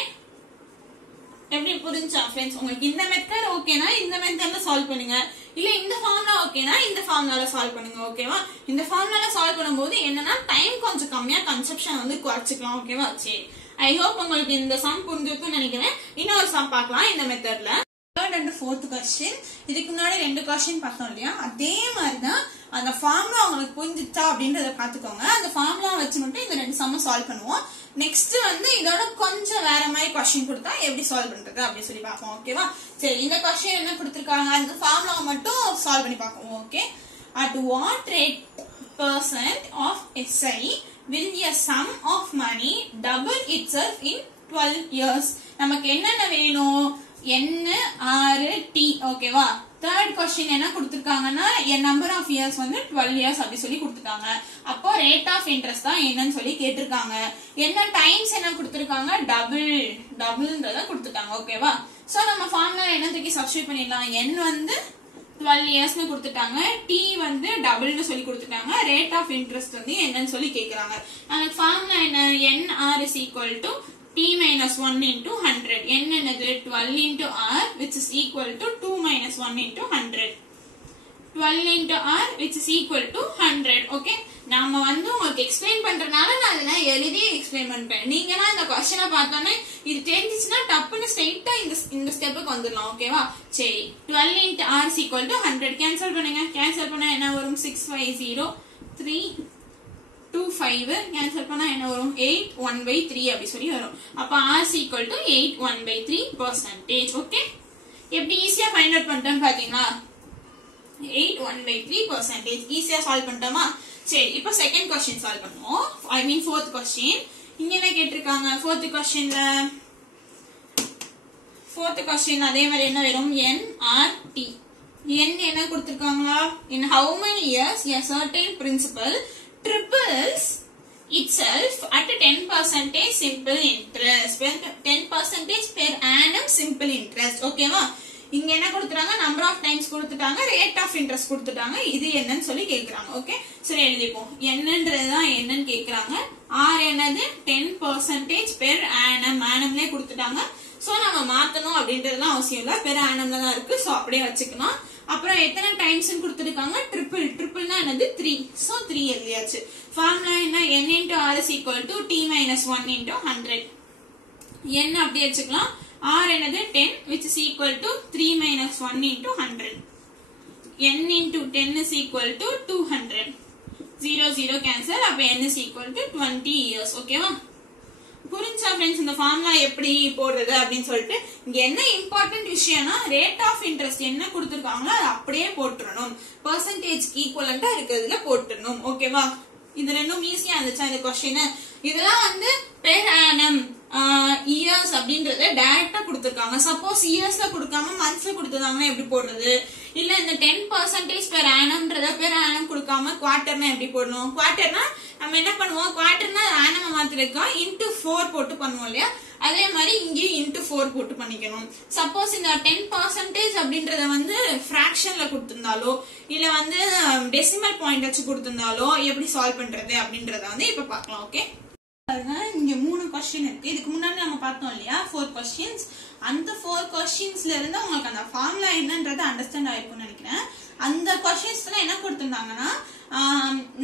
எப்படி புரிஞ்சா ஃப்ரெண்ட்ஸ்? உங்களுக்கு இந்த மெத்தட் ஓகேனா இந்த மெத்தட்ல சால்வ் பண்ணுங்க, இல்ல இந்த ஃபார்முலா ஓகேனா இந்த ஃபார்முலால சால்வ் பண்ணுங்க. ஓகேவா, இந்த ஃபார்முலால சால்வ் பண்ணும்போது என்னன்னா டைம் கொஞ்சம் கம்மியா கன்செப்ஷன் வந்து குறைச்சிக்கலாம். ஓகேவா, சரி, ஐ ஹோப் உங்களுக்கு இந்த சம் புரிஞ்சிருக்கும்னு நினைக்கிறேன். இன்னொரு சம் பார்க்கலாம் இந்த மெத்தட்ல. Third and fourth question. இதுக்கு முன்னாடி 2 question பார்த்தோம் இல்லையா, அதே மாதிரிதான் அந்த ஃபார்முலா உங்களுக்கு புரிஞ்சிச்சா அப்படின்றத பாத்துக்கோங்க. அந்த ஃபார்முலா வச்சு மட்டும் இந்த 2 சம்ம சால்வ் பண்ணுவோம். நெக்ஸ்ட் வந்து இதோட கொஞ்சம் வேற மாதிரி क्वेश्चन கொடுத்தா எப்படி சால்வ் பண்றது அப்படி சொல்லி பார்ப்போம். ஓகேவா, சரி, இந்த क्वेश्चन என்ன கொடுத்திருக்காங்க, அந்த ஃபார்முலா மட்டும் சால்வ் பண்ணி பார்ப்போம். Okay, at what rate percent of SI will a sum of money double itself in 12 years? நமக்கு என்னென்ன வேணும், N R T. ஓகேவா, தேர்ட் क्वेश्चन என்ன கொடுத்திருக்காங்கன்னா நம்பர் ஆஃப் இயர்ஸ் வந்து 12 இயர்ஸ் அப்படி சொல்லி கொடுத்துட்டாங்க. அப்போ ரேட் ஆஃப் இன்ட்ரெஸ்ட் தான் என்னன்னு சொல்லி கேட்டிருக்காங்க. என்ன டைம்ஸ் என்ன கொடுத்திருக்காங்க, டபுள்ன்றத கொடுத்துட்டாங்க. ஓகேவா, சோ நம்ம ஃபார்முலா என்னத்துக்கு சப்ஸ்டிட்யூட் பண்ணிடலாம். N வந்து 12 இயர்ஸ்னு கொடுத்துட்டாங்க, T வந்து டபுள்னு சொல்லி கொடுத்துட்டாங்க, ரேட் ஆஃப் இன்ட்ரெஸ்ட் வந்து என்னன்னு சொல்லி கேக்குறாங்க. நமக்கு ஃபார்முலா என்ன, NR is equal to T minus 1 into 100. N என்னது 12 into R which is equal to 2 minus 1 into 100. 12 into R which is equal to 100. Okay, நாம வந்து உங்களுக்கு எக்ஸ்பிளைன் பண்றதுனால நான் அதெல்லாம் எழுதி எக்ஸ்பிளைன் பண்றேன். நீங்கன்னா இந்த क्वेश्चனை பார்த்தோன்னே இது தெரிஞ்சிச்சுன்னா டப்புன்னு ஸ்ட்ரைட்டா இந்த ஸ்டெப்புக்கு வந்துடலாம். ஓகேவா, சரி, 12 into R is equal to 100. Cancel பண்ணுங்க. கேன்சல் பண்ணா என்ன வரும், 6 5 0 3 2 5 கேன்சல் பண்ணா என்ன வரும் 8 1/3 அப்படி சொல்லி வரும். அப்ப r is equal to 8 1/3%. Okay, எப்படி ஈஸியா ஃபைண்ட் அவுட் பண்ணிட்டோம் பாத்தீங்களா? 8 1/3% ஈஸியா சால்வ் பண்ணிட்டோமா? சரி, இப்போ செகண்ட் क्वेश्चन சால்வ் பண்ணுவோம். ஐ மீன் ஃபோர்த் क्वेश्चन. இங்க என்ன கேட்டிருக்காங்க? ஃபோர்த் क्वेश्चन அதே மாதிரி என்ன வரும்? nrt. n என்ன கொடுத்திருக்காங்களா? in how many years a certain principal triples itself at 10% simple interest, 10% per annum simple interest. ஓகேவா? இங்க என்ன கொடுத்துட்டாங்க? நம்பர் ஆஃப் டைம்ஸ் கொடுத்துட்டாங்க, ரேட் ஆஃப் இன்ட்ரெஸ்ட் கொடுத்துட்டாங்க. இது என்னன்னு சொல்லி கேக்குறாங்க. ஓகே, சரி எழுதிப்போம். என்னன்றதுதான் என்னன்னு கேக்குறாங்க. ஆர் என்னது? 10% பெர் ஆனம். ஆனம்லயே கொடுத்துட்டாங்க. சோ நம்ம மாத்தணும் அப்படின்றதுலாம் அவசியம் இல்ல, பெர் ஆனம்ல தான் இருக்கு. சோ அப்படியே வச்சுக்கலாம். அப்புறம் எத்தனை டைம்ஸ் கொடுத்துருக்காங்க? ட்ரிபிள்னா என்னது? 3. சோ 3 எழுதியாச்சு. ஃபார்முலா என்ன? n into r is equal to t minus 1 into 100. n அப்படி வச்சுக்கலாம். r என்னது? 10 which is equal to 3 minus 1 into 100. n into 10 is equal to 200. 0 0 cancel. அப்ப n is equal to 20 years. ஓகேவா? புரிஞ்சா ஃப்ரெண்ட்ஸ் இந்த ஃபார்முலா எப்படி போடுறது அப்படின்னு சொல்லிட்டு? இங்க என்ன இம்பார்ட்டன்ட் விஷயம்னா ரேட் ஆஃப் இன்ட்ரெஸ்ட் என்ன கொடுத்திருக்காங்களோ அது அப்படியே போட்டுறணும். பெர்சன்டேஜ்க்கு ஈக்குவலண்டா இருக்கிறதுல போட்டுறணும். ஓகேவா? இது ரெண்டும் ஈஸியா இருந்துச்சா இந்த क्वेश्चन? இதெல்லாம் வந்து பெர் ஆனம் இயர்ஸ் அப்படின்றத டைரக்டா கொடுத்திருக்காங்க. சப்போஸ் இயர்ஸ்ல கொடுக்காம மந்த்ஸ்ல கொடுத்திருந்தாங்கன்னா எப்படி போடுறது? இல்ல இந்த 10% பெர் ஆனம்ன்றத பெர் ஆனம் கொடுக்காம குவார்டர்னா எப்படி போடணும்? குவார்டர்னா நம்ம என்ன பண்ணுவோம்? குவார்டர்னா ஆனம் மாத்திரக்கோம் இன்டு 4 போட்டு பண்ணுவோம் இல்லையா? அதே மாதிரி இங்கேயும் இன்டு 4 போட்டு பண்ணிக்கணும். சப்போஸ் இந்த 10% அப்படின்றத வந்து பிராக்ஷன்ல கொடுத்திருந்தாலோ இல்ல வந்து டெசிமல் பாயிண்ட் வச்சு கொடுத்திருந்தாலோ எப்படி சால்வ் பண்றது அப்படின்றத வந்து இப்ப பார்க்கலாம். ஓகே, இங்க 3 क्वेश्चन இருக்கு. இதுக்கு முன்னாடி நம்ம பார்த்தோம் இல்லையா 4 क्वेश्चंस. அந்த 4 क्वेश्चंसல இருந்து உங்களுக்கு அந்த ஃபார்முலா என்னன்றது அண்டர்ஸ்டாண்ட் ஆயிருக்கும்னு நினைக்கிறேன். அந்த क्वेश्चंसல என்ன கொடுத்திருந்தாங்கன்னா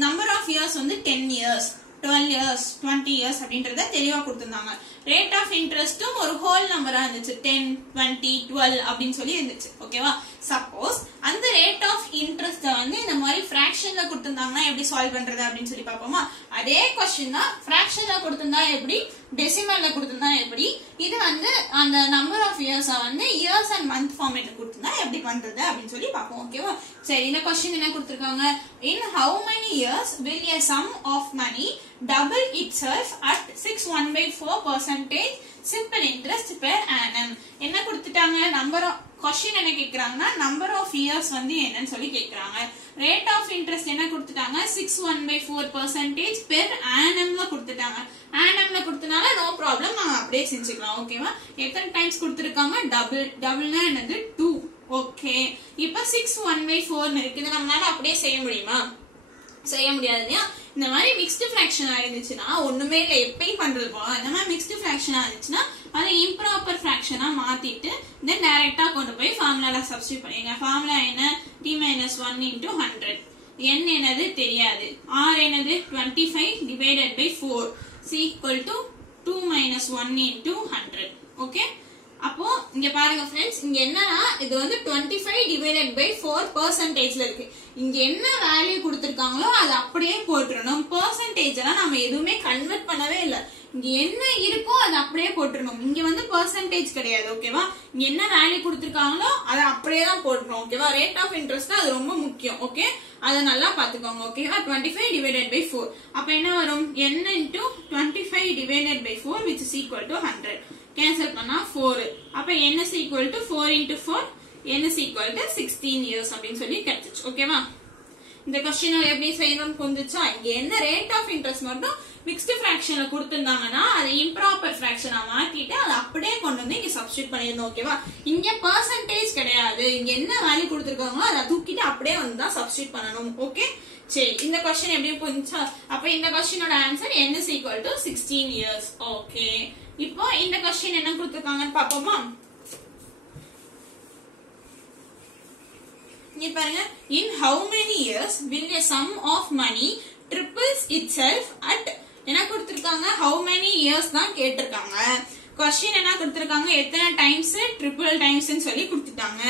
நம்பர் ஆஃப் இயர்ஸ் வந்து 10 இயர்ஸ் 12 இயர்ஸ் 20 இயர்ஸ் அப்படின்றத தெளிவா கொடுத்திருந்தாங்க. ரேட் ஆஃப் இன்ட்ரெஸ்டும் ஒரு ஹோல் நம்பரா இருந்துச்சு. 10 20 12 அப்படின்னு சொல்லி இருந்துச்சு. ஓகேவா? சப்போஸ் அந்த ரேட் ஆஃப் இன்ட்ரெஸ்ட் வந்து இந்த மாதிரி பிராக்ஷன்ல கொடுத்திருந்தாங்கன்னா எப்படி சால்வ் பண்றது அப்படின்னு சொல்லி பார்ப்போமா? அதே क्वेश्चन தான் பிராக்ஷன்ல கொடுத்திருந்தா எப்படி, டெசிமல்ல கொடுத்திருந்தா எப்படி, இது வந்து அந்த நம்பர் ஆஃப் இயர்ஸ் வந்து இயர்ஸ் அண்ட் மந்த் ஃபார்மேட்ல கொடுத்திருந்தா எப்படி பண்றது அப்படின்னு சொல்லி பார்ப்போம். ஓகேவா? சரி, இந்த क्वेश्चन என்ன கொடுத்திருக்காங்க? in how many years will a sum of money double itself at 6.14% simple interest per annum? என்ன கொடுத்துட்டாங்க? நம்பர் ஆஃப் क्वेश्चन என்ன கேக்குறாங்கன்னா நம்பர் ஆஃப் இயர்ஸ் வந்து என்னன்னு சொல்லி கேக்குறாங்க. ரேட் ஆஃப் இன்ட்ரெஸ்ட் என்ன கொடுத்துட்டாங்க? 6.14% பெர் ஆனம்ல கொடுத்துட்டாங்க. ஆனம்ல கொடுத்தனால நோ ப்ராப்ளம், நாங்க அப்படியே செஞ்சுக்கலாம். ஓகேவா? எத்தனை டைம்ஸ் கொடுத்திருக்காங்க? டபுள்னா என்னது? 2. ஓகே, இப்ப 6/1/4 இருக்கு. இதை நம்மளால அப்படியே செய்ய முடியுமா? செய்ய முடியாது இல்லையா? இந்த மாதிரி மிக்ஸ்டு ஃபிராக்ஷன் ஆயிருந்துச்சுன்னா ஒண்ணுமே இல்ல, எப்பயும் பண்றது போல. இந்த மாதிரி மிக்ஸ்டு ஃபிராக்ஷன் ஆயிருந்துச்சுன்னா அதை இம்ப்ராப்பர் ஃபிராக்ஷனா மாத்திட்டு தென் டைரக்டா கொண்டு போய் ஃபார்முலால சப்ஸ்டிட்யூட் பண்ணுங்க. ஃபார்முலா என்ன? t minus 1 into 100. n என்னது? தெரியாது. r என்னது? 25 divided by 4 is equal to 2 minus 1 into 100. Okay, அப்போ இங்க பாருங்க ஃப்ரெண்ட்ஸ், இங்க என்னன்னா இது வந்து 25 divided by 4%ல இருக்கு. இங்க என்ன வேல்யூ கொடுத்திருக்காங்களோ அது அப்படியே போட்டுறணும். பெர்சன்டேஜ் எல்லாம் நம்ம எதுவுமே கன்வெர்ட் பண்ணவே இல்ல. இங்க என்ன இருக்கோ அது அப்படியே போட்டுறணும். இங்க வந்து பெர்சன்டேஜ் கிடையாது. ஓகேவா? இங்க என்ன வேல்யூ கொடுத்திருக்காங்களோ அதை அப்படியே தான் போட்டுறோம். ஓகேவா? ரேட் ஆஃப் இன்ட்ரெஸ்ட் அது ரொம்ப முக்கியம். ஓகே, அதை நல்லா பாத்துக்கோங்க. ஓகேவா? 25 divided by 4 அப்ப என்ன வரும்? n into 25 divided by 4 which is equal to 100. Cancel பண்ணா 4. அப்ப n is equal to 4 into 4 n is equal to 16 years அப்படின்னு சொல்லி கிடைச்சிச்சு. ஓகேவா? இந்த क्वेश्चन எப்படி செய்யணும்னு புரிஞ்சுச்சா? இங்க என்ன ரேட் ஆஃப் இன்ட்ரெஸ்ட் மட்டும் மிக்ஸ்டு ஃபிராக்ஷன்ல கொடுத்திருந்தாங்கன்னா அதை இம்ப்ராப்பர் ஃபிராக்ஷனா மாத்திட்டு அதை அப்படியே கொண்டு வந்து இங்க சப்ஸ்டிட்யூட் பண்ணிருந்தோம். ஓகேவா? இங்க பெர்சன்டேஜ் கிடையாது. இங்க என்ன வேல்யூ கொடுத்திருக்காங்களோ அதை தூக்கிட்டு அப்படியே வந்து தான் சப்ஸ்டிட்யூட் பண்ணணும். ஓகே, சரி, இந்த क्वेश्चन எப்படி புரிஞ்சுச்சா? அப்ப இந்த क्वेश्चनோட answer n is equal to 16 years. Okay, இப்போ இந்த क्वेश्चन என்ன கொடுத்திருக்காங்கன்னு பாப்போமா? இங்க பாருங்க, in how many years will a sum of money triples itself at என்ன கொடுத்திருக்காங்க? how many years தான் கேட்டிருக்காங்க. क्वेश्चन என்ன கொடுத்திருக்காங்க எத்தனை டைம்ஸ் ட்ரிபிள் டைம்ஸ்னு சொல்லி கொடுத்துட்டாங்க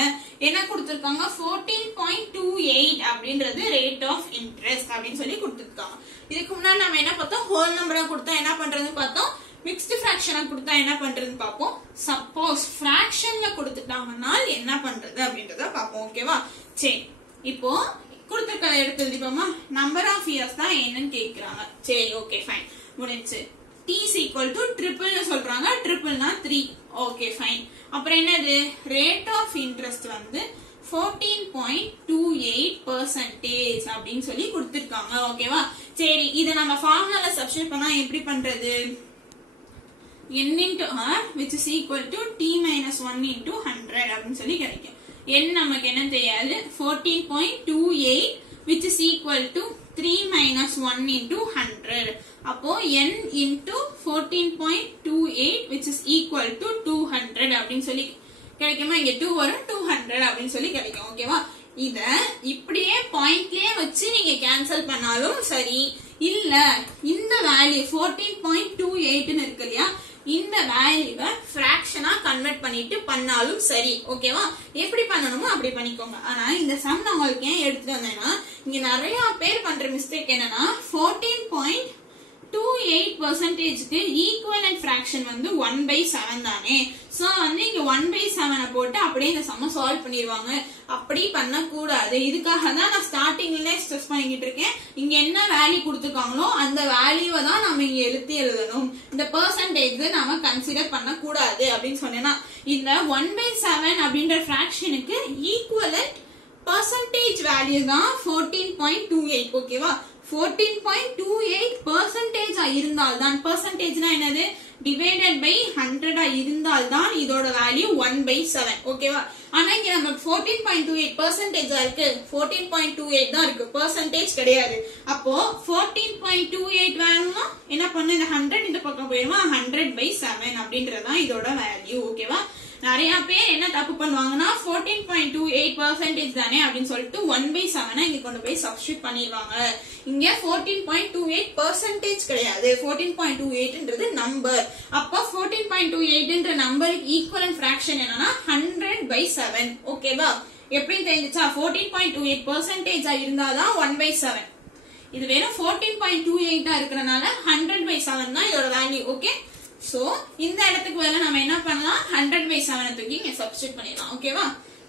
என்ன கொடுத்திருக்காங்க 14.28 அப்படின்றது ரேட் ஆஃப் இன்ட்ரெஸ்ட் அப்படினு சொல்லி கொடுத்திருக்காங்க இதுக்கு முன்னாடி நாம என்ன பார்த்தோம் ஹோல் நம்பரா கொடுத்தா என்ன பண்றதுன்னு பார்த்தோம் மிக்ஸ்டு ஃபிராக்ஷனா கொடுத்தா என்ன பண்றதுன்னு பாப்போம் சப்போஸ் ஃபிராக்ஷன்ல கொடுத்துட்டாங்கன்னா என்ன பண்றது அப்படின்றத பாப்போம் ஓகேவா சரி இப்போ கொடுத்திருக்க எடுத்து எழுதிப்போமா நம்பர் ஆஃப் இயர்ஸ் தான் என்னன்னு கேக்குறாங்க சரி ஓகே ஃபைன் முடிஞ்சு t is equal to triple னு சொல்றாங்க triple னா 3 ஓகே ஃபைன் அப்புறம் என்னது ரேட் ஆஃப் இன்ட்ரெஸ்ட் வந்து 14.28% அப்படினு சொல்லி கொடுத்திருக்காங்க ஓகேவா சரி இத நம்ம ஃபார்முலால சப்ஸ்டிட்யூட் பண்ணா எப்படி பண்றது n into r which is equal to t minus 1 into 100 அப்படினு சொல்லி கிடைக்கும் n நமக்கு என்ன தெரியாது 14.28 which is equal to 3 minus 1 into 100 அப்போ n into 14.28 which is equal to 200 அப்படினு சொல்லி கிடைக்குமா இங்க 2 வரும் 200 அப்படினு சொல்லி கிடைக்கும் ஓகேவா இத இப்படியே பாயிண்ட்லயே வச்சு நீங்க கேன்சல் பண்ணாலும் சரி இல்ல இந்த வேல்யூ 14.28 ன்னு இருக்கு இல்லையா இந்த வேல்யூவை ஃபிராக்ஷனா கன்வெர்ட் பண்ணிட்டு பண்ணாலும் சரி ஓகேவா எப்படி பண்ணணுமோ அப்படி பண்ணிக்கோங்க ஆனா இந்த சம் நான் உங்களுக்கு ஏன் எடுத்துட்டு வந்தேன்னா இங்க நிறைய பேர் பண்ற மிஸ்டேக் என்னன்னா 14.28%க்கு ஈக்குவலன்ட் ஃபிராக்ஷன் வந்து 1/7 தானே சோ வந்து இங்க 1/7 போட்டு அப்படியே இந்த சம்ம சால்வ் பண்ணிடுவாங்க அப்படி பண்ண கூடாது இதுக்காக தான் நான் ஸ்டார்டிங்ல ஸ்ட்ரெஸ் பண்ணிக்கிட்டு இருக்கேன் இங்க என்ன வேல்யூ கொடுத்துருக்காங்களோ அந்த வேல்யூவை தான் நம்ம இங்க எழுதணும் இந்த பெர்சன்டேஜ் நாம கன்சிடர் பண்ண கூடாது அப்படின்னு சொன்னேன்னா இந்த 1/7 அப்படின்ற ஃபிராக்ஷனுக்கு ஈக்குவலன்ட் percentage value தான் 14.28 ஓகேவா 14.28% இருந்தால்தான் percentage னா என்னது divided by 100 இருந்தால்தான் இதோட வேல்யூ 1/7 ஓகேவா ஆனா இங்க நம்ம 14.28% இருக்கு 14.28 தான் இருக்கு percentage கிடையாது அப்போ 14.28 வேணும்னா என்ன பண்ணு இந்த 100 இந்த பக்கம் போயிடுமா 100/7 அப்படின்றதான் இதோட வேல்யூ ஓகேவா நிறைய பேர் என்ன தப்பு பண்ணுவாங்கன்னா 14.28% தானே அப்படின்னு சொல்லிட்டு 1/7 இங்க கொண்டு போய் சப்ஸ்டிட்யூட் பண்ணிடுவாங்க இங்க 14.28% கிடையாது 14.28ன்றது நம்பர் அப்ப 14.28ன்ற நம்பருக்கு ஈக்குவலன்ட் ஃபிராக்ஷன் என்னன்னா 100/7 ஓகேவா எப்படி தெரிஞ்சுச்சா 14.28% இருந்தாதான் 1/7 இது வெறும் 14.28 இருக்கறனால 100/7 தான் இதோட வேல்யூ ஓகே சோ இந்த இடத்துக்கு பதிலா நாம என்ன பண்ணலாம் 100/7 தூக்கி இங்க சப்ஸ்டிட்யூட் பண்ணிடலாம் ஓகேவா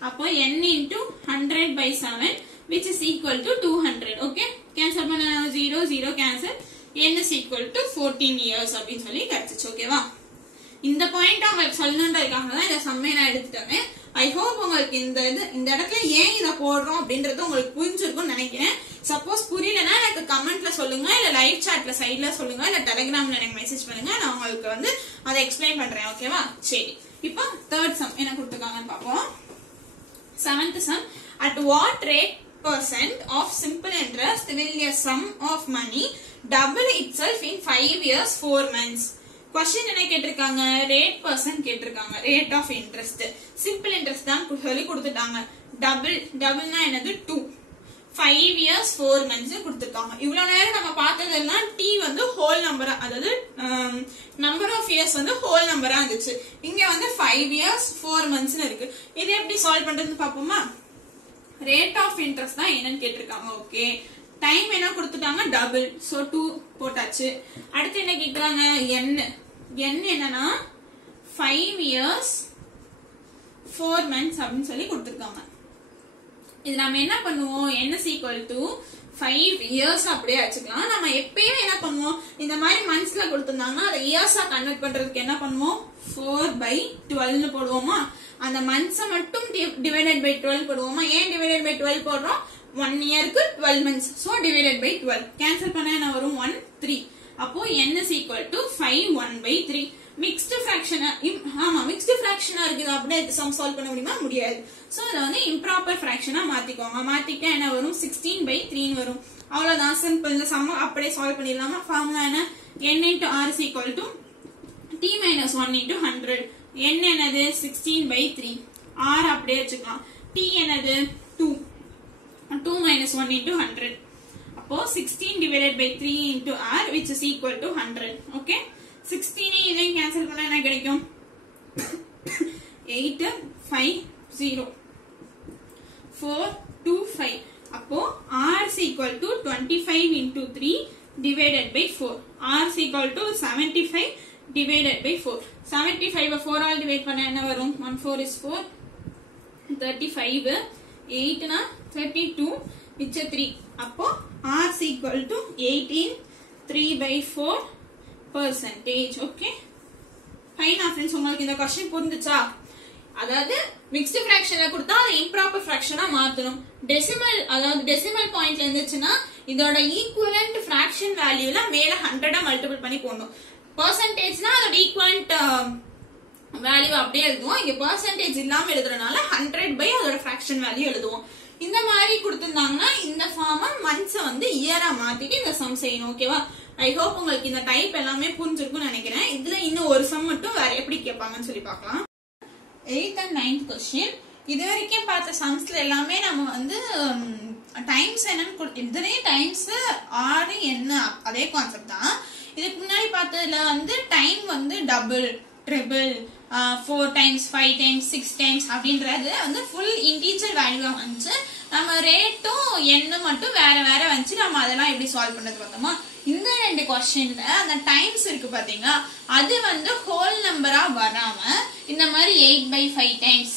அப்போ n into 100/7 which is equal to 200 okay cancel பண்ணா 0 0 cancel n is equal to 14 years அப்படினு சொல்லி கிடைச்சிச்சு ஓகேவா இந்த பாயிண்ட் உங்களுக்கு சொல்லணும்ன்றதுக்காக தான் இத சம்மே நான் எடுத்துட்டேன் ஐ ஹோப் உங்களுக்கு இந்த இடத்துல ஏன் இத போடுறோம் அப்படின்றது உங்களுக்கு புரிஞ்சிருக்கும்னு நினைக்கிறேன் சப்போஸ் புரியலனா எனக்கு கமெண்ட்ல சொல்லுங்க இல்ல லைவ் சாட்ல சைடுல சொல்லுங்க இல்ல டெலிகிராம்ல எனக்கு மெசேஜ் பண்ணுங்க நான் உங்களுக்கு வந்து அதை எக்ஸ்பிளைன் பண்றேன் ஓகேவா சரி இப்போ தேர்ட் சம் என்ன கொடுத்திருக்காங்கன்னு பாப்போம் 7th sum at what rate percent of simple interest will a sum of money double itself in 5 years 4 months question என்ன கேட்டிருக்காங்க ரேட் பர்சன்ட் கேட்டிருக்காங்க rate of interest simple interest தான் சொல்லி கொடுத்துட்டாங்க டபுள்னா என்னது 2 5 years 4 months கொடுத்திருக்காங்க இவ்வளவு நேரம் நம்ம பார்த்ததெல்லாம் t வந்து ஹோல் நம்பரா அதாவது நம்பர் ஆஃப் இயர்ஸ் வந்து ஹோல் நம்பரா இருந்துச்சு இங்க வந்து 5 years 4 months னு இருக்கு இது எப்படி சால்வ் பண்றதுன்னு பாப்போமா ரேட் ஆஃப் இன்ட்ரெஸ்ட் தான் என்னன்னு கேட்டிருக்காங்க ஓகே டைம் என்ன கொடுத்துட்டாங்க டபுள் சோ 2 போட்டாச்சு அடுத்து என்ன கேக்குறாங்க n என்னன்னா 5 years 4 months அப்படினு சொல்லி கொடுத்திருக்காங்க இது நாம என்ன பண்ணுவோம் n is equal to 5 years அப்படியே வச்சுக்கலாம் நம்ம எப்பயும் என்ன பண்ணுவோம் இந்த மாதிரி மந்த்ஸ்ல கொடுத்திருந்தாங்கன்னா அதை இயர்ஸா கன்வெர்ட் பண்றதுக்கு என்ன பண்ணுவோம் 4/12 னு போடுவோமா அந்த மந்த்ஸ் மட்டும் டிவைடட் பை 12 போடுவோமா ஏன் டிவைடட் பை 12 போடுறோம் 1 இயருக்கு 12 months so divided by 12 cancel பண்ணா என்ன வரும் 1 3 அப்போ n is equal to 5 1/3 mixed fraction ஆமா mixed fraction இருக்குது அப்படியே சம் சால்வ் பண்ண முடியுமா முடியாது சோ அத வந்து improper fraction மாத்திக்கோங்க மாத்திட்டா என்ன வரும் 16/3 ன்னு வரும் அவ்வளவுதான் சிம்பிள் இந்த சம் அப்படியே சால்வ் பண்ணிடலாமா ஃபார்முலா என்ன n into r is equal to t minus 1 into 100 n என்னது 16/3 r அப்படியே வச்சுக்கலாம் t என்னது 2 minus 1 into 100 அப்போ 16 divided by 3 into r which is equal to 100 okay 16 இதையும் கேன்சல் பண்ணா என்ன கிடைக்கும் 8 5 0 4 2 5 அப்போ r is equal to 25 into 3 divided by 4 r is equal to 75 divided by 4 75 4 all divide பண்ணா என்ன வரும் 1 4 is 4 35 8 na 32 which 3 அப்போ r is equal to 18 3/4%. okay fine friends உங்களுக்கு இந்த क्वेश्चन புரிஞ்சுச்சா அதாவது மிக்ஸ்ட் ஃபிராக்ஷன்ல கொடுத்தா அது இம்ப்ராப்பர் ஃபிராக்ஷனா மாத்தணும் டெசிமல் அதாவது டெசிமல் பாயிண்ட்ல இருந்துச்சுன்னா இதோட ஈக்குவலன்ட் ஃபிராக்ஷன் வேல்யூல மேல 100 மல்டிபிள் பண்ணி போடணும் பெர்சன்டேஜ்னா அதோட ஈக்குவலன்ட் வேல்யூ அப்படியே எழுதுவோம் இங்க பெர்சன்டேஜ் இல்லாம எழுதுறனால 100 அதோட ஃபிராக்ஷன் வேல்யூ எழுதுவோம் இந்த மாதிரி கொடுத்திருந்தாங்கன்னா இந்த ஃபார்மை மந்த்ஸ் வந்து இயரா மாத்திட்டு இந்த சம் செய்யணும் ஓகேவா ஐ ஹோப் உங்களுக்கு இந்த டைப் எல்லாமே புரிஞ்சிருக்கும்னு நினைக்கிறேன் இதுல இன்னும் ஒரு சம் மட்டும் வேற எப்படி கேட்பாங்கன்னு சொல்லி பார்க்கலாம் 8th and 9th question இது வரைக்கும் பார்த்த சம்ஸ்ல எல்லாமே நம்ம வந்து டைம்ஸ் என்னன்னு இதுலயே டைம்ஸ் ஆர் என்ன அதே கான்செப்ட் தான் இதுக்கு முன்னாடி பார்த்ததுல வந்து டைம் வந்து double triple 4 times 5 times 6 times அப்படின்றது வந்து ஃபுல் இன்டீஜர் வேல்யூவா வந்துச்சு நம்ம ரேட்டும் எண்ணும் மட்டும் வேற வேற வந்துச்சு நம்ம அதெல்லாம் எப்படி சால்வ் பண்றது பார்த்தோமா இந்த ரெண்டு क्वेश्चनல அந்த டைம்ஸ் இருக்கு பாத்தீங்களா அது வந்து ஹோல் நம்பரா வராம இந்த மாதிரி 8/5 times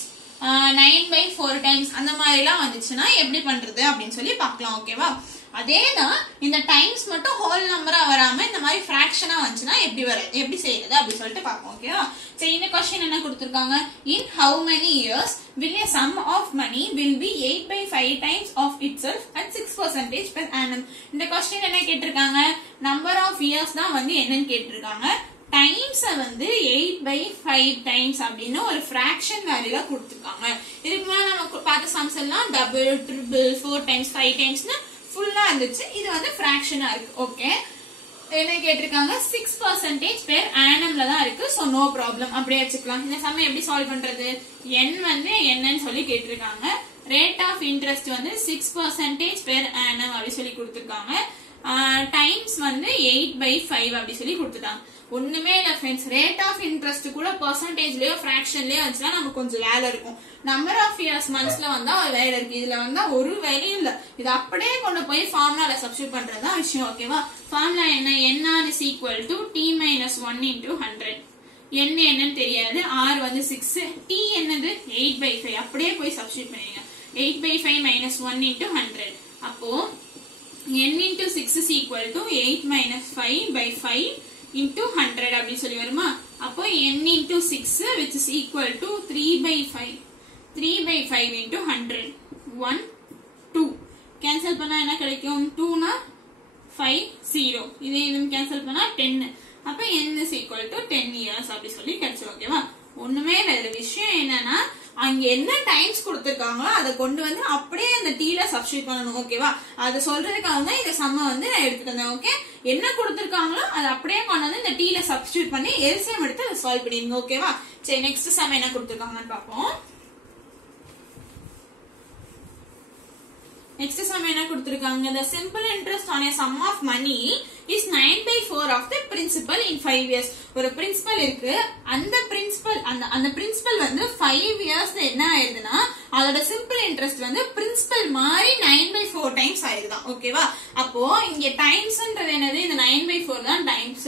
9/4 times அந்த மாதிரி எல்லாம் வந்துச்சுன்னா எப்படி பண்றது அப்படின்னு சொல்லி பார்க்கலாம் ஓகேவா அதேதான் இந்த டைம்ஸ் மட்டும் ஹோல் நம்பரா வராம இந்த மாதிரி ஃபிராக்ஷனா வந்துச்சுன்னா எப்படி செய்யறது அப்படி சொல்லிட்டு பார்ப்போம் ஓகேவா சரி இந்த क्वेश्चन என்ன கொடுத்திருக்காங்க in how many years will a sum of money will be 8/5 times of itself at 6% per annum இந்த क्वेश्चन என்ன கேட்டிருக்காங்க number of years தான் வந்து என்னன்னு கேட்டிருக்காங்க டைம்ஸ் வந்து 8/5 டைம்ஸ் அப்படின்னு ஒரு ஃபிராக்ஷன் வேல்யூல கொடுத்திருக்காங்க இதுக்கு மேல நம்ம பார்த்த சம்ஸ் எல்லாம் டபுள் ட்ரிபிள் 4 times 5 timesனு ஃபுல்லா இருந்துச்சு இது வந்து ஃபிராக்ஷனா இருக்கு ஓகே என்ன கேட்டிருக்காங்க 6% per annumல தான் இருக்கு சோ நோ ப்ராப்ளம் அப்படியே வச்சுக்கலாம் இந்த சம் எப்படி சால்வ் பண்றது n வந்து என்னன்னு சொல்லி கேட்டிருக்காங்க ரேட் ஆஃப் இன்ட்ரெஸ்ட் வந்து 6% per annum அப்படி சொல்லி கொடுத்திருக்காங்க டைம்ஸ் வந்து 8/5 அப்படி சொல்லி கொடுத்துட்டாங்க ஒண்ணுமே இல்ல ஃப்ரெண்ட்ஸ் ரேட் ஆஃப் இன்ட்ரெஸ்ட் கூட பெர்சன்டேஜ்லயோ ஃபிராக்ஷன்லயோ வந்துச்சுன்னா நமக்கு கொஞ்சம் வேலை இருக்கும் நம்பர் ஆஃப் இயர்ஸ் மந்த்ஸ்ல வந்தா ஒரு வேலை இருக்கு இதுல வந்தா ஒரு வேலையும் இல்ல இது அப்படியே கொண்டு போய் ஃபார்முலால சப்ஸ்டிட்யூட் பண்றதுதான் விஷயம் ஓகேவா ஃபார்முலா என்ன nr is equal to t minus 1 into 100 n என்னன்னு தெரியாது r வந்து 6 t என்னது 8/5 அப்படியே போய் சப்ஸ்டிட்யூட் பண்ணுங்க 8/5 minus 1 into 100 அப்போ n into 6 is equal to 8 minus 5/5 into 100 அப்படி சொல்லி வருமா அப்போ n into 6 which is equal to 3/5 into 100 1 2 cancel பண்ணா என்ன கிடைக்கும் 2 na 5 0 இதே இதும் cancel பண்ணா 10 அப்ப n is equal to 10 years அப்படி சொல்லி கிடைச்சு ஓகேவா ஒண்ணுமே இல்ல இந்த விஷயம் என்னன்னா அங்க என்ன டைம்ஸ் கொடுத்திருக்காங்களோ அதை கொண்டு வந்து அப்படியே அந்த டீல சப்ஸ்டிட்யூட் பண்ணணும் ஓகேவா அதை சொல்றதுக்காக தான் இந்த சம்ம வந்து நான் எடுத்துட்டு வந்தேன் ஓகே என்ன கொடுத்திருக்காங்களோ அதை அப்படியே கொண்டு வந்து இந்த டீல சப்ஸ்டிட்யூட் பண்ணி எல்சிஎம் எடுத்து அதை சால்வ் பண்ணிருங்க ஓகேவா சரி நெக்ஸ்ட் சம் என்ன கொடுத்திருக்காங்கன்னு பாப்போம் Next sum என்ன கொடுத்திருக்காங்க the simple interest on a sum of money is 9/4 of the principal in 5 years ஒரு principal இருக்கு அந்த principal வந்து 5 years என்ன ஆயிருதுன்னா அதோட simple interest வந்து principal மாதிரி 9/4 times ஆயிருதான் ஓகேவா அப்போ இங்க timesன்றது என்னது இந்த 9/4 தான் times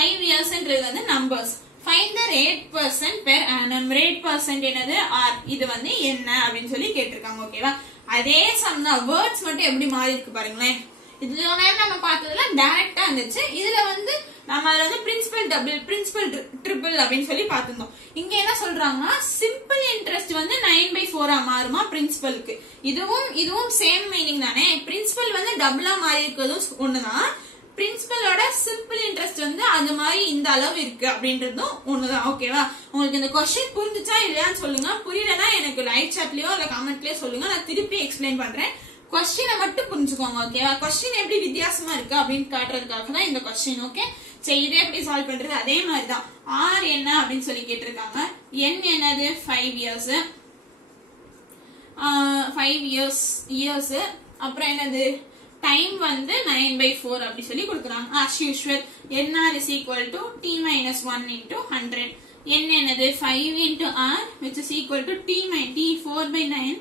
5 yearsன்றது வந்து numbers find the rate percent per annum rate percent என்னது r இது வந்து என்ன அப்படினு சொல்லி கேட்டிருக்காங்க ஓகேவா அதே சம் தான் வேர்ட்ஸ் மட்டும் எப்படி மாறி இருக்கு பாருங்களேன் இதுல நம்ம பார்த்ததுல டைரக்டா இருந்துச்சு இதுல வந்து நம்ம அதுல வந்து பிரின்சிபல் டபுள் பிரின்சிபல் ட்ரிபிள் அப்படின்னு சொல்லி பார்த்திருந்தோம் இங்க என்ன சொல்றாங்கன்னா சிம்பிள் இன்ட்ரெஸ்ட் வந்து 9/4 மாறுமா பிரின்சிபலுக்கு இதுவும் சேம் மீனிங் தானே பிரின்சிபல் வந்து டபுளா மாறி இருக்கிறதும் ஒண்ணுதான் பிரின்சிபலோட சிம்பிள் இன்ட்ரெஸ்ட் வந்து அந்த மாதிரி இந்த அளவு இருக்கு அப்படின்றதும் ஒண்ணுதான் ஓகேவா உங்களுக்கு இந்த क्वेश्चन புரிஞ்சுச்சா இல்லையான்னு சொல்லுங்க புரியலனா எனக்கு லைவ் சாட்லயோ இல்ல கமெண்ட்லயோ சொல்லுங்க நான் திருப்பி எக்ஸ்பிளைன் பண்றேன் क्वेश्चन மட்டும் புரிஞ்சுக்கோங்க ஓகேவா क्वेश्चन எப்படி வித்தியாசமா இருக்கு அப்படின்னு காட்டுறதுக்காக தான் இந்த क्वेश्चन ஓகே சரி இதை எப்படி சால்வ் பண்றது அதே மாதிரி தான் r என்ன அப்படின்னு சொல்லி கேட்டிருக்காங்க n என்னது 5 இயர்ஸ் அப்புறம் என்னது டைம் வந்து 9/4 அப்படி சொல்லி கொடுக்குறாங்க. as usual nr is equal to t minus 1 into 100. n என்னது 5 into r which is equal to t 4/9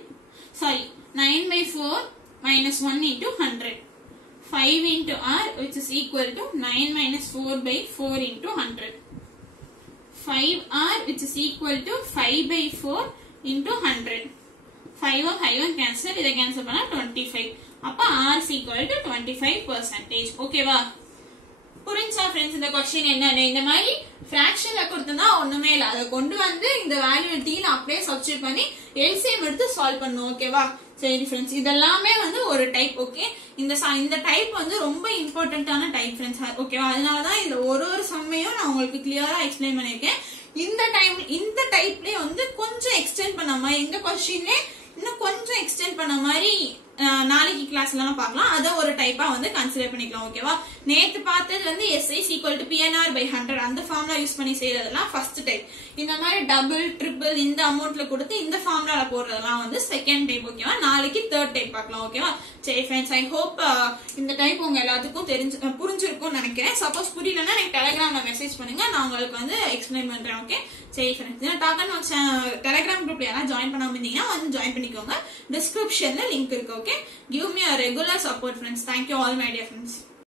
sorry 9/4 minus 1 into 100. 5 into r which is equal to 9 minus 4/4 into 100. 5r which is equal to 5/4 into 100. 5 5 cancel, இதை cancel பண்ணா 25. அப்ப r is equal to 25%. ஓகேவா? புரிஞ்சா ஃப்ரெண்ட்ஸ் இந்த क्वेश्चन என்னன்னு? இந்த மாதிரி ஃபிராக்ஷன்ல கொடுத்தா ஒண்ணுமே இல்ல, அத கொண்டு வந்து இந்த வேல்யூ டீல அப்படியே சப்ஸ்டிட்யூட் பண்ணி எல்சிஎம் எடுத்து சால்வ் பண்ணனும். ஓகேவா? சரி ஃப்ரெண்ட்ஸ், இதெல்லாமே வந்து ஒரு டைப். ஓகே, இந்த டைப் வந்து ரொம்ப இம்பார்ட்டன்ட்டான டைப் ஃப்ரெண்ட்ஸ். ஓகேவா? அதனாலதான் இதுல ஒரு சம்மையும் நான் உங்களுக்கு கிளியரா எக்ஸ்பிளைன் பண்ணிருக்கேன். இந்த டைப்லயே வந்து கொஞ்சம் எக்ஸ்டெண்ட் பண்ண மாதிரி இந்த क्वेश्चनல இன்னும் கொஞ்சம் எக்ஸ்டெண்ட் பண்ண மாதிரி நாளைக்கு கிளாஸ்ல பார்க்கலாம். அத ஒரு டைப்பா வந்து கன்சிடர் பண்ணிக்கலாம். ஓகேவா? நேத்து பார்த்தது வந்து SI is equal to PNR/100 அந்த ஃபார்முலா யூஸ் பண்ணி செய்யறதெல்லாம் ஃபர்ஸ்ட் டைப். இந்த மாதிரி டபுள் ட்ரிபிள் இந்த அமௌண்ட்ல கொடுத்து இந்த ஃபார்முலால போடுறதெல்லாம் வந்து செகண்ட் டைப். ஓகேவா? நாளைக்கு தேர்ட் டைப் பார்க்கலாம். ஓகேவா? சரி ஃப்ரெண்ட்ஸ், ஐ ஹோப் இந்த டைப் உங்க எல்லாத்துக்கும் புரிஞ்சிருக்கும்னு நினைக்கிறேன். சப்போஸ் புரியலன்னா எனக்கு டெலிகிராம்ல மெசேஜ் பண்ணுங்க, நான் உங்களுக்கு வந்து எக்ஸ்பிளைன் பண்றேன். ஓகே, சரி ஃப்ரெண்ட்ஸ், டாக்கன் டெலிகிராம் குரூப்ல யாராவது ஜாயின் பண்ணாம இருந்தீங்கன்னா வந்து ஜாயின் பண்ணிக்கோங்க. டிஸ்கிரிப்ஷன்ல லிங்க் இருக்கு. Okay, give me a regular support friends. Thank you all my dear friends.